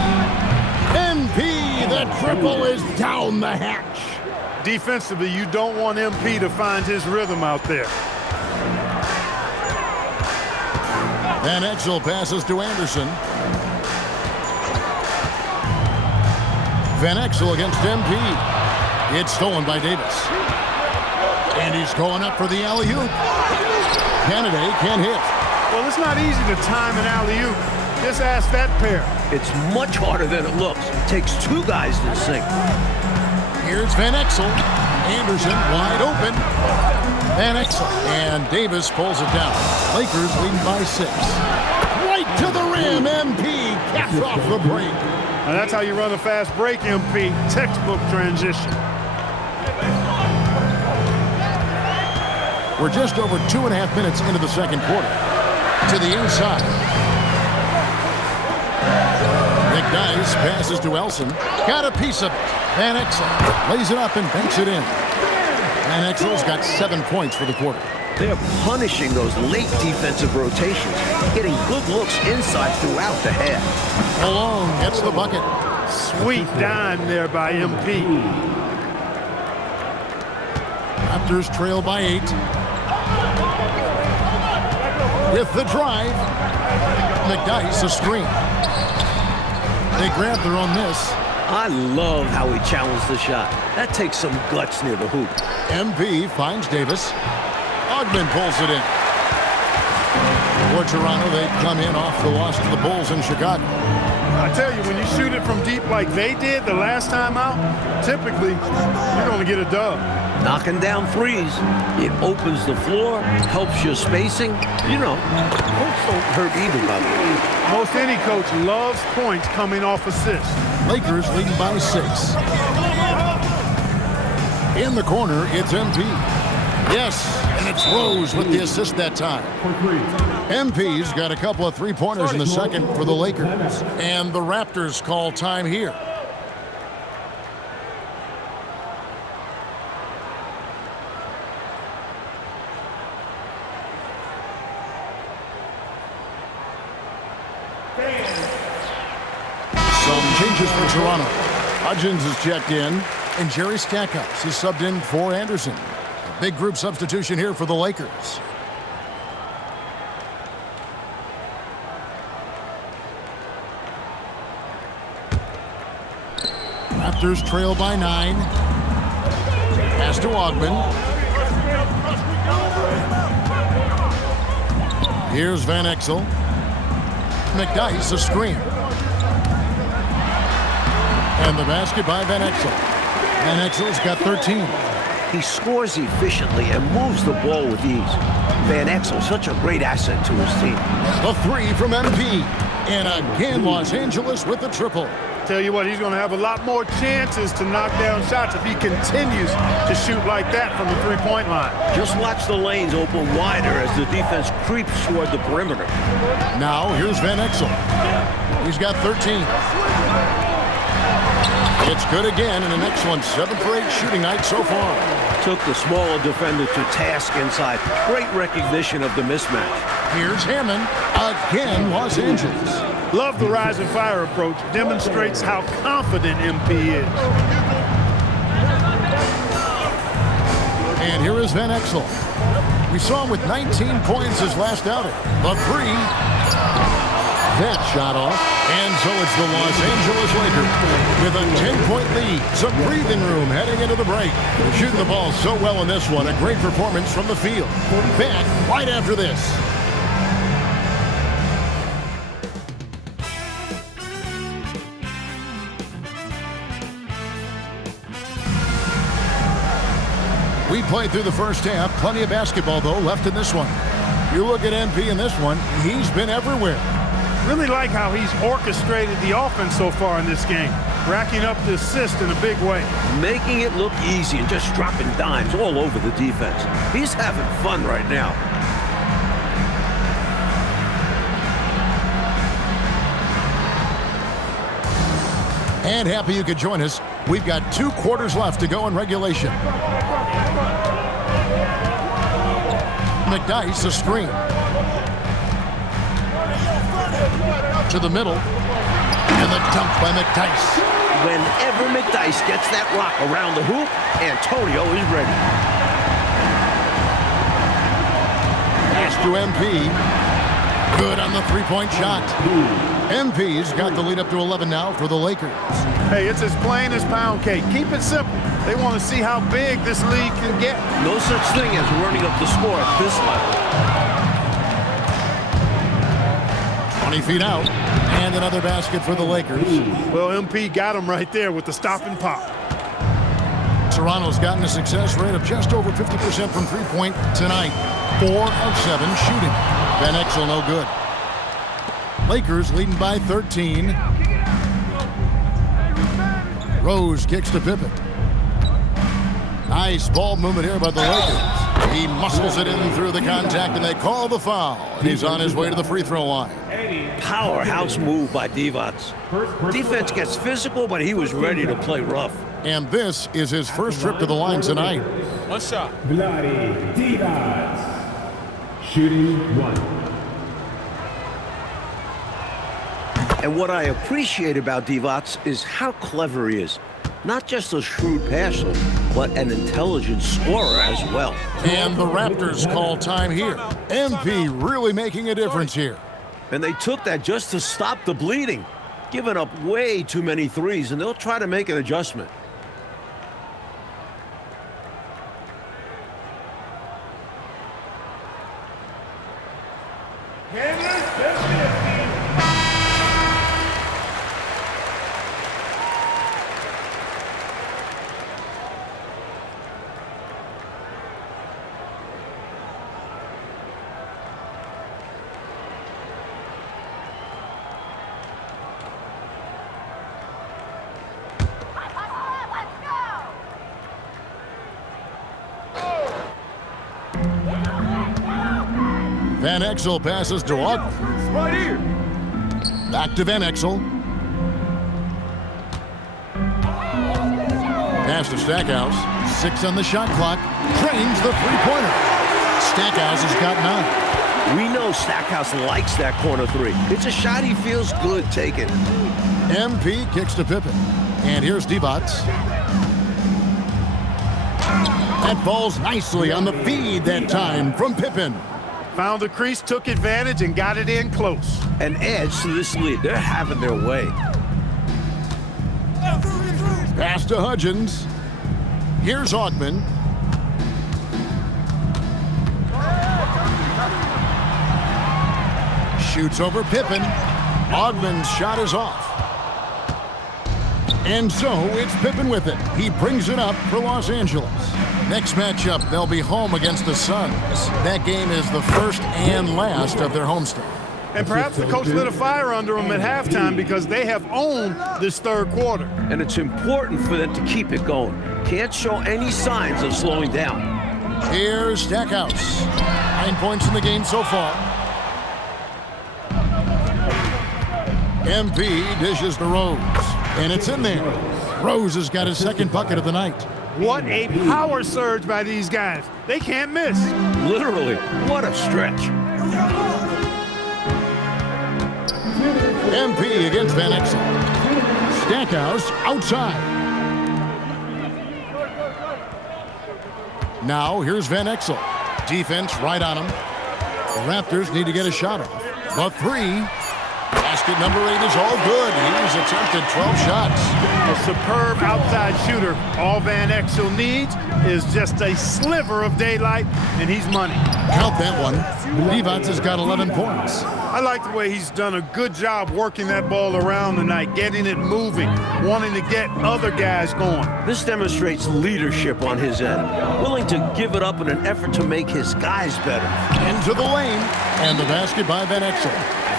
MP, the triple is down the hatch. Defensively, you don't want MP to find his rhythm out there. Van Exel passes to Anderson. Van Exel against MP. It's stolen by Davis. And he's going up for the alley-oop. Kennedy can't hit. Well, it's not easy to time an alley-oop. Just ask that pair. It's much harder than it looks. It takes 2 guys to sink. Here's Van Exel. Anderson wide open. Van Exel. And Davis pulls it down. Lakers leading by 6. Right to the rim. MP caps off the break. Now that's how you run a fast break, MP. Textbook transition. We're just over 2.5 minutes into the second quarter. To the inside. McDyess passes to Elson. Got a piece of it. Van Exel lays it up and banks it in. Van Exel's got 7 points for the quarter. They're punishing those late defensive rotations, getting good looks inside throughout the half. Malone gets the bucket. Sweet dime there by MP. Raptors trail by 8. With the drive, McDyess a screen. They grab their own miss. I love how he challenged the shot. That takes some guts near the hoop. MP finds Davis. Ogden pulls it in. For Toronto, they come in off the loss to the Bulls in Chicago. I tell you, when you shoot it from deep like they did the last time out, typically you're going to get a dub. Knocking down threes, it opens the floor, helps your spacing. You know, points don't hurt either, by the way. Most any coach loves points coming off assists. Lakers leading by 6. In the corner, it's MP. Yes, and it's Rose with the assist that time. MP's got a couple of three-pointers in the second for the Lakers. And the Raptors call time here. Some changes for Toronto. Hudgens is checked in, and Jerry Stackhouse is subbed in for Anderson. A big group substitution here for the Lakers. Raptors trail by 9. Pass to Ogden. Here's Van Exel. McDyess a screen. And the basket by Van Exel. Van Exel's got 13. He scores efficiently and moves the ball with ease. Van Exel, such a great asset to his team. The 3 from MP. And again, Los Angeles with the triple. Tell you what, he's going to have a lot more chances to knock down shots if he continues to shoot like that from the three-point line. Just watch the lanes open wider as the defense creeps toward the perimeter. Now, here's Van Exel. He's got 13. It's good again, and an excellent 7 for 8 shooting night so far. Took the smaller defender to task inside. Great recognition of the mismatch. Here's Hammond. Again, Los Angeles. Love the rise and fire approach. Demonstrates how confident MP is. And here is Van Exel. We saw him with 19 points his last outing. The 3. That shot off. And so it's the Los Angeles Lakers with a 10-point lead. Some breathing room heading into the break. Shooting the ball so well in this one. A great performance from the field. Back right after this. We played through the first half. Plenty of basketball, though, left in this one. You look at MP in this one, he's been everywhere. Really like how he's orchestrated the offense so far in this game, racking up the assist in a big way. Making it look easy and just dropping dimes all over the defense. He's having fun right now. And happy you could join us. We've got 2 quarters left to go in regulation. McDyess a screen. To the middle. And the dunk by McDyess. Whenever McDyess gets that rock around the hoop, Antonio is ready. Pass to MP. Good on the three-point shot. MP's got the lead up to 11 now for the Lakers. Hey, it's as plain as pound cake. Keep it simple. They want to see how big this league can get. No such thing as running up the score at this level. 20 feet out. And another basket for the Lakers. Well, MP got him right there with the stop and pop. Toronto's gotten a success rate of just over 50% from three-point tonight. 4 of 7 shooting. Van Exel no good. Lakers leading by 13. Rose kicks to Pippen. Nice ball movement here by the Lakers. He muscles it in through the contact, and they call the foul. And he's on his way to the free throw line. Powerhouse move by Divac. Defense gets physical, but he was ready to play rough. And this is his first trip to the line tonight. One shot. Vlade Divac. Shooting 1. And what I appreciate about Divac is how clever he is. Not just a shrewd passer, but an intelligent scorer as well. And the Raptors call time here. MP really making a difference here. And they took that just to stop the bleeding. Giving up way too many threes, and they'll try to make an adjustment. Van Exel passes to Ogden. Right here. Back to Van Exel. Pass to Stackhouse. 6 on the shot clock. Drains the three-pointer. Stackhouse has got 9. We know Stackhouse likes that corner three. It's a shot he feels good taking. MP kicks to Pippen. And here's Divac. That falls nicely on the feed that time from Pippen. Found the crease, took advantage, and got it in close. An edge to this lead. They're having their way. Pass to Hudgens. Here's Ogden. Shoots over Pippen. Ogden's shot is off. And so it's Pippen with it. He brings it up for Los Angeles. Next matchup, they'll be home against the Suns. That game is the first and last of their homestand. And perhaps the coach lit a fire under them at halftime because they have owned this third quarter. And it's important for them to keep it going. Can't show any signs of slowing down. Here's Stackhouse. 9 points in the game so far. MP dishes to Rose. And it's in there. Rose has got his second bucket of the night. What a power surge by these guys. They can't miss. Literally, what a stretch. MP against Van Exel. Stackhouse outside. Now here's Van Exel. Defense right on him. The Raptors need to get a shot off. The three. Basket number 8 is all good. He's attempted 12 shots. A superb outside shooter. All Van Exel needs is just a sliver of daylight, and he's money. Count that one. Divac has got 11 points. I like the way he's done a good job working that ball around tonight, getting it moving, wanting to get other guys going. This demonstrates leadership on his end, willing to give it up in an effort to make his guys better. Into the lane, and the basket by Van Exel.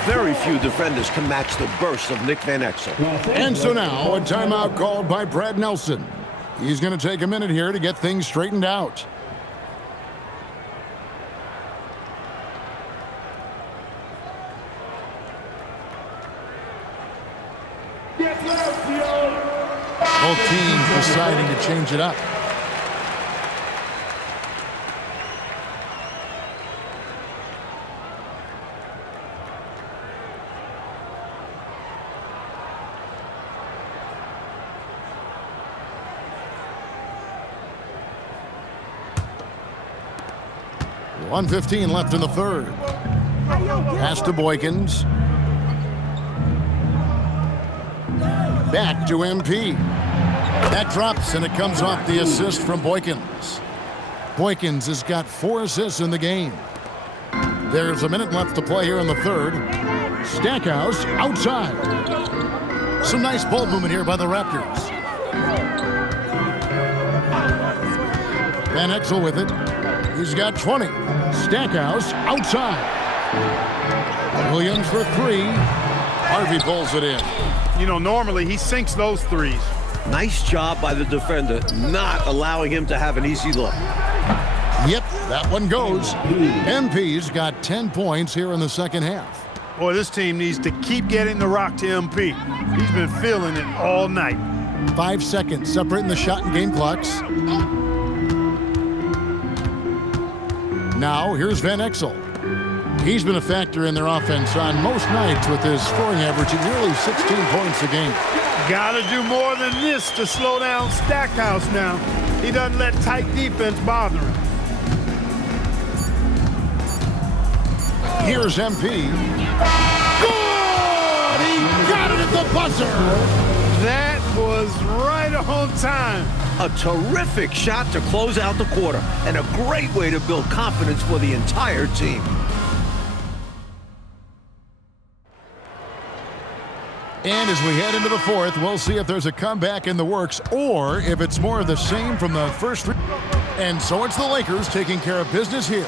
Very few defenders can match the burst of Nick Van Exel. And so now, a timeout called by Brad Nelson. He's going to take a minute here to get things straightened out. Both teams deciding to change it up. .115 left in the third. Pass to Boykins. Back to MP. That drops, and it comes off the assist from Boykins. Boykins has got 4 assists in the game. There's a minute left to play here in the third. Stackhouse outside. Some nice ball movement here by the Raptors. Van Exel with it. He's got 20. Stackhouse outside. Williams for 3. Harvey pulls it in. You know, normally he sinks those threes. Nice job by the defender, not allowing him to have an easy look. Yep, that one goes. MP's got 10 points here in the second half. Boy, this team needs to keep getting the rock to MP. He's been feeling it all night. 5 seconds separating the shot and game clocks. Now, here's Van Exel. He's been a factor in their offense on most nights with his scoring average at nearly 16 points a game. Got to do more than this to slow down Stackhouse now. He doesn't let tight defense bother him. Here's MP. Good! He got it at the buzzer! That was right on time. A terrific shot to close out the quarter, and a great way to build confidence for the entire team. And as we head into the fourth, we'll see if there's a comeback in the works or if it's more of the same from the first three. And so it's the Lakers taking care of business here.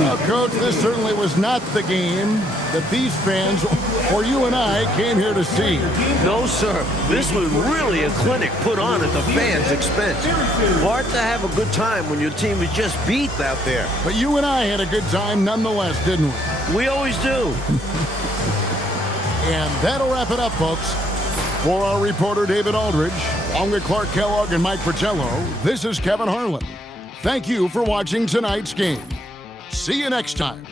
Well, Coach, this certainly was not the game that these fans or you and I came here to see. No, sir. This was really a clinic put on at the fans' expense. Hard to have a good time when your team is just beat out there. But you and I had a good time nonetheless, didn't we? We always do. And that'll wrap it up, folks. For our reporter, David Aldridge, along with Clark Kellogg and Mike Fratello, this is Kevin Harlan. Thank you for watching tonight's game. See you next time.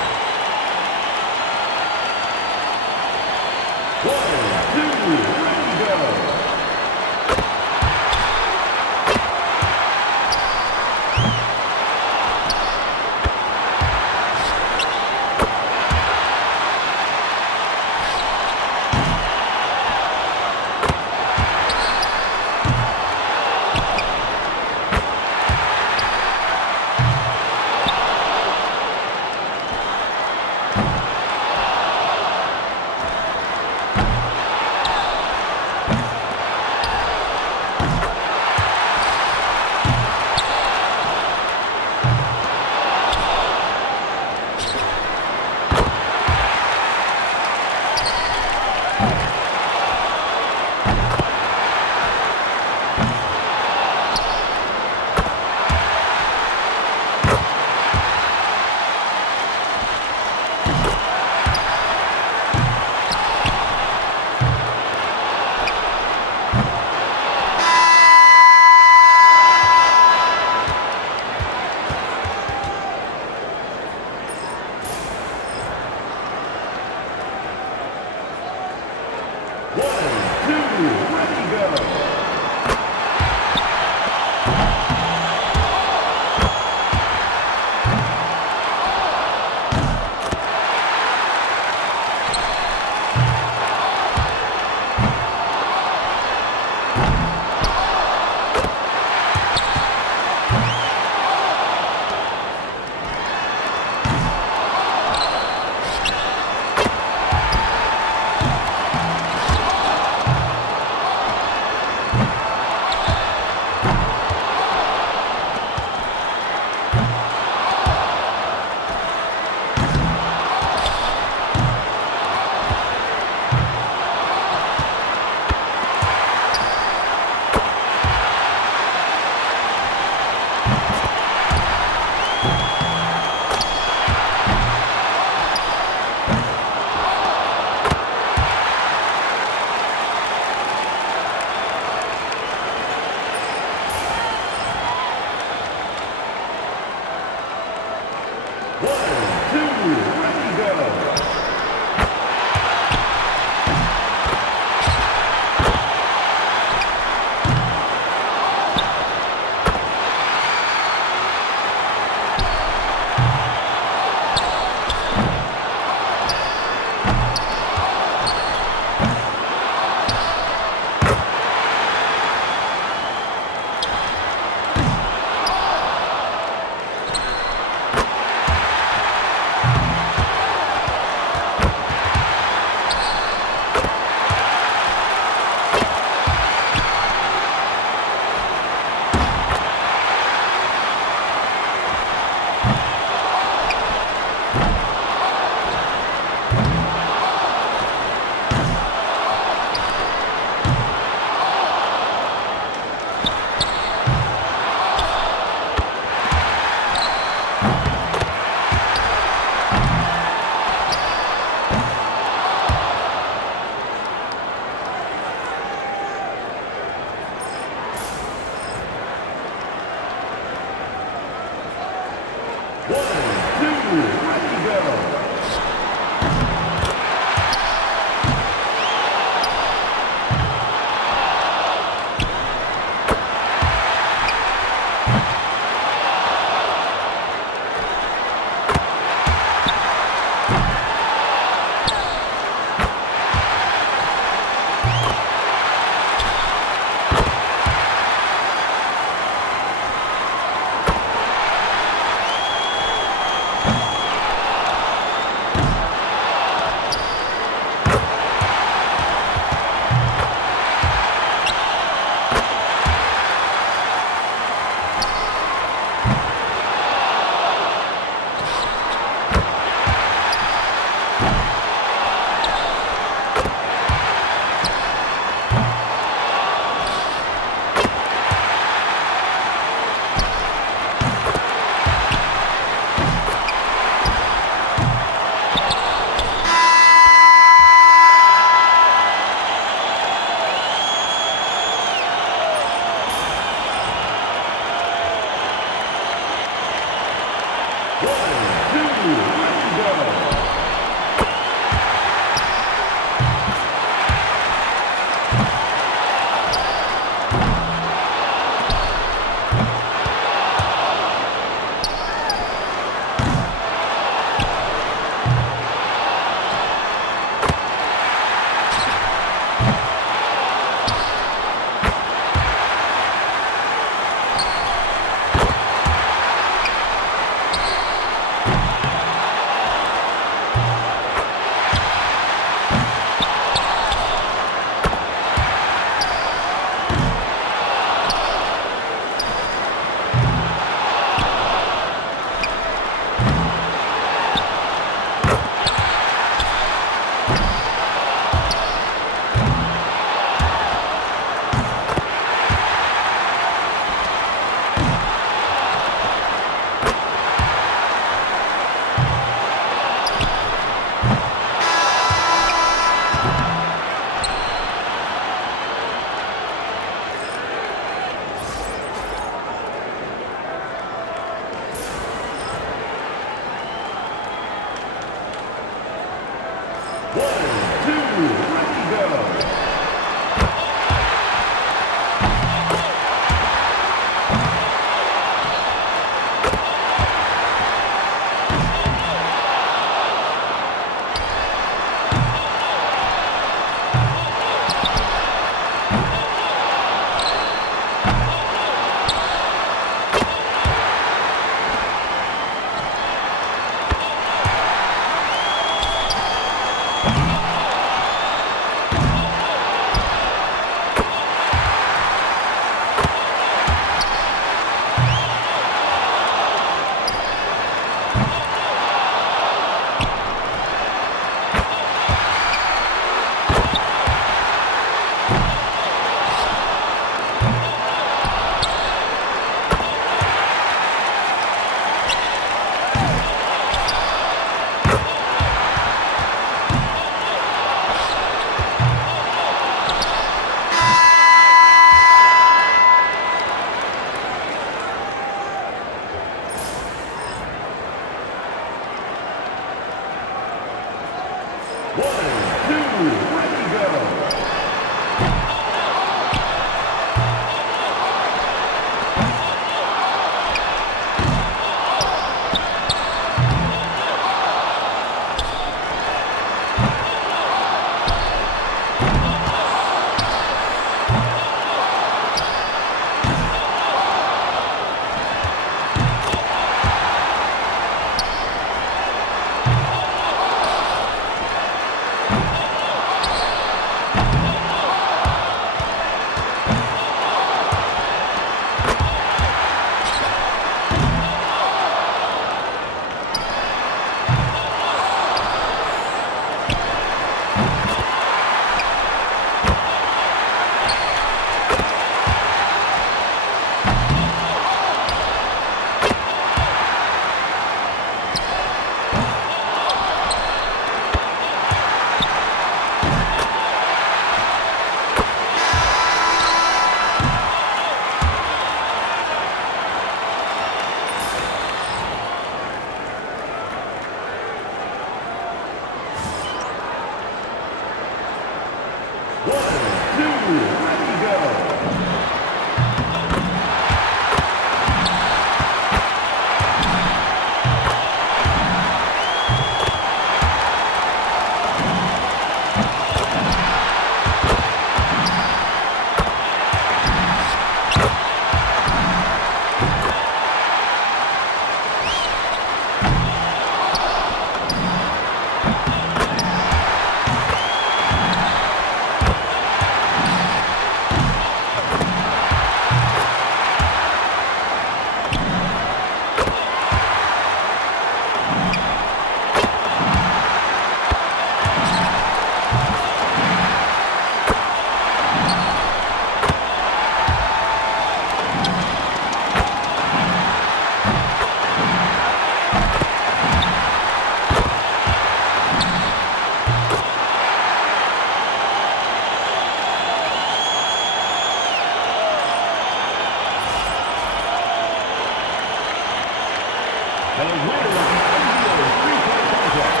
the winner of the NBA three-point contest.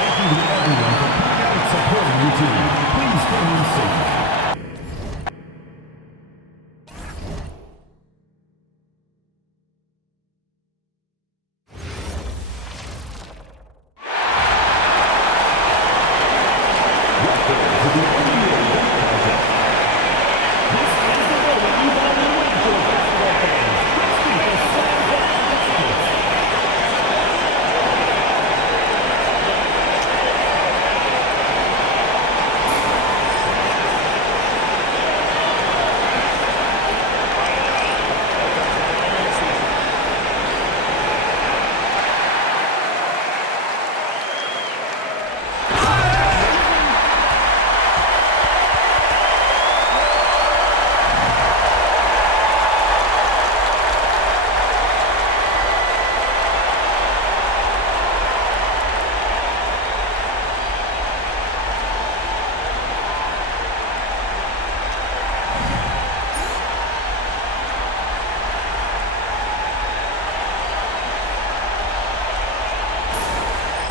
Thank you to everyone for coming out and supporting your team. Please go home safely.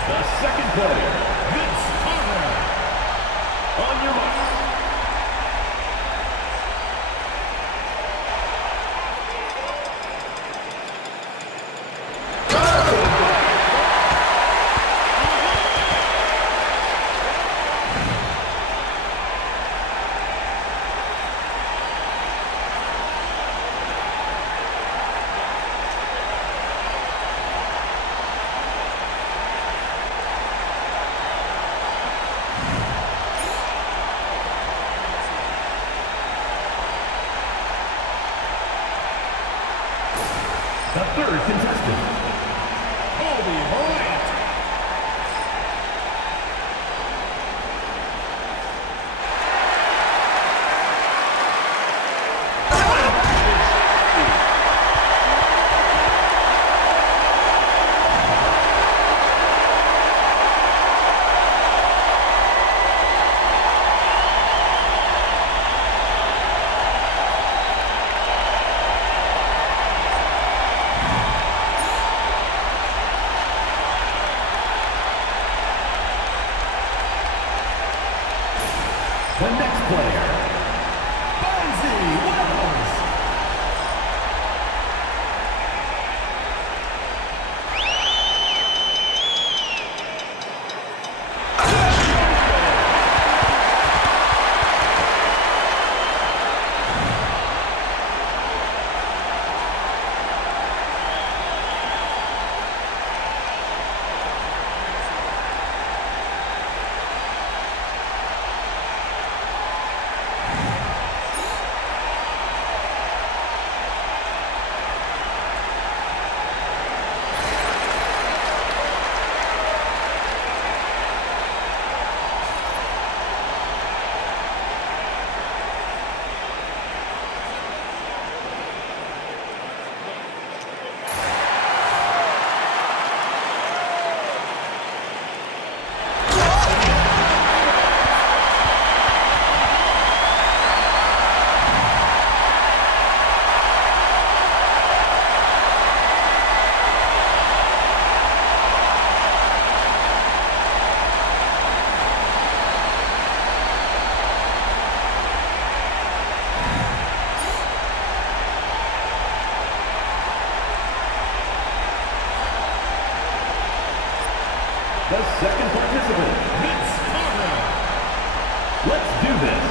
The second player, Vince Carter. On your mark. The third contestant, Kobe Bryant. The next player, Bonzi Wells. The second participant, Vince Carter. Let's do this.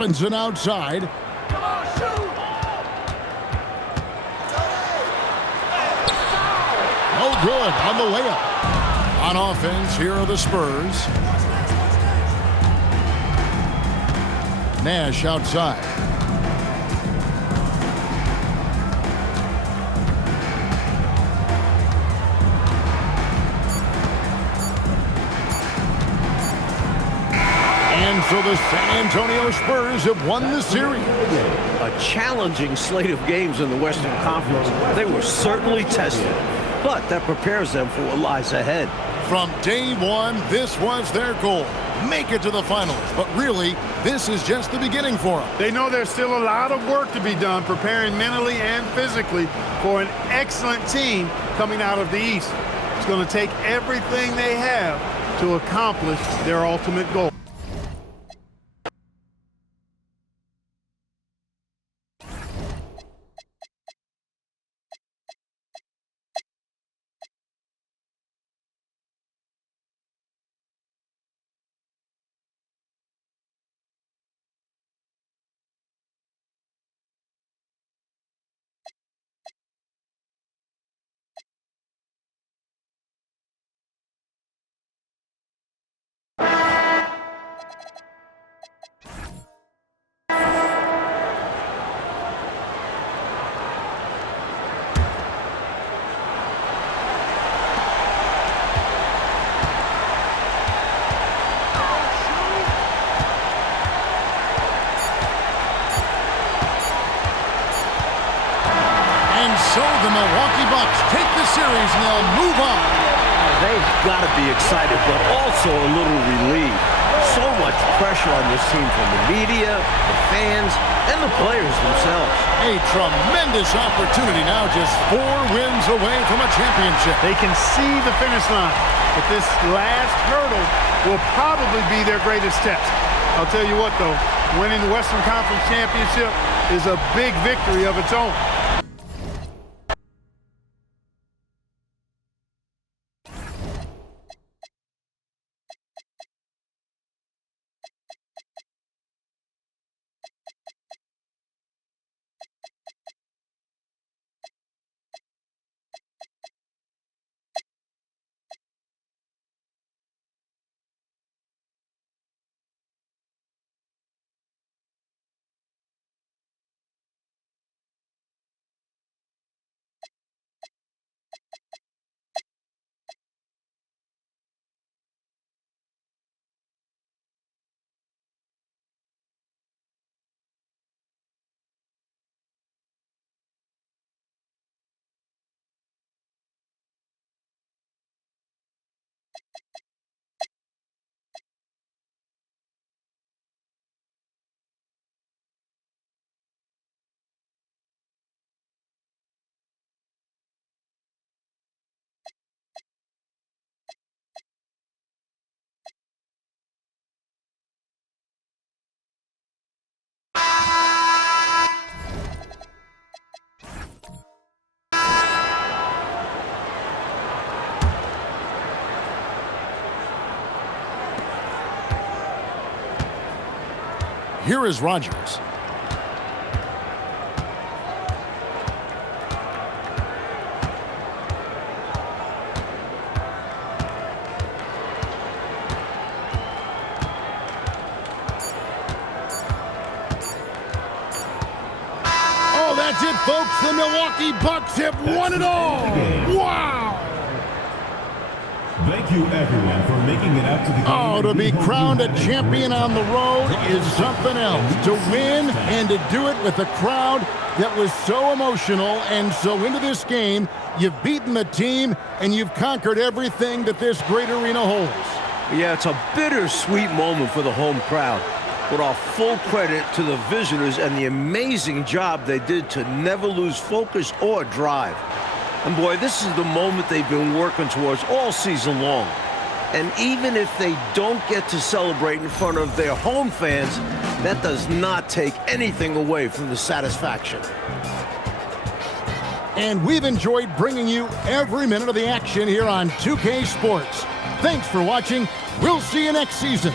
Robinson outside. Come on, shoot! No good on the layup. On offense, here are the Spurs. Nash outside. And so the San Antonio Spurs have won the series. A challenging slate of games in the Western Conference. They were certainly tested, but that prepares them for what lies ahead. From day one, this was their goal. Make it to the finals. But really, this is just the beginning for them. They know there's still a lot of work to be done preparing mentally and physically for an excellent team coming out of the East. It's going to take everything they have to accomplish their ultimate goal. So the Milwaukee Bucks take the series and they'll move on. They've got to be excited, but also a little relieved. So much pressure on this team from the media, the fans, and the players themselves. A tremendous opportunity now, just 4 wins away from a championship. They can see the finish line, but this last hurdle will probably be their greatest test. I'll tell you what, though, winning the Western Conference Championship is a big victory of its own. Here is Rodgers. Oh, that's it, folks. The Milwaukee Bucks have won it all. Wow! Thank you, everyone, for making it out to the game. Oh, to be We hope crowned you a had champion on the road is something else. To win and to do it with a crowd that was so emotional and so into this game, you've beaten the team and you've conquered everything that this great arena holds. Yeah, it's a bittersweet moment for the home crowd. But all full credit to the visitors and the amazing job they did to never lose focus or drive. And boy, this is the moment they've been working towards all season long. And even if they don't get to celebrate in front of their home fans, that does not take anything away from the satisfaction. And we've enjoyed bringing you every minute of the action here on 2K Sports. Thanks for watching. We'll see you next season.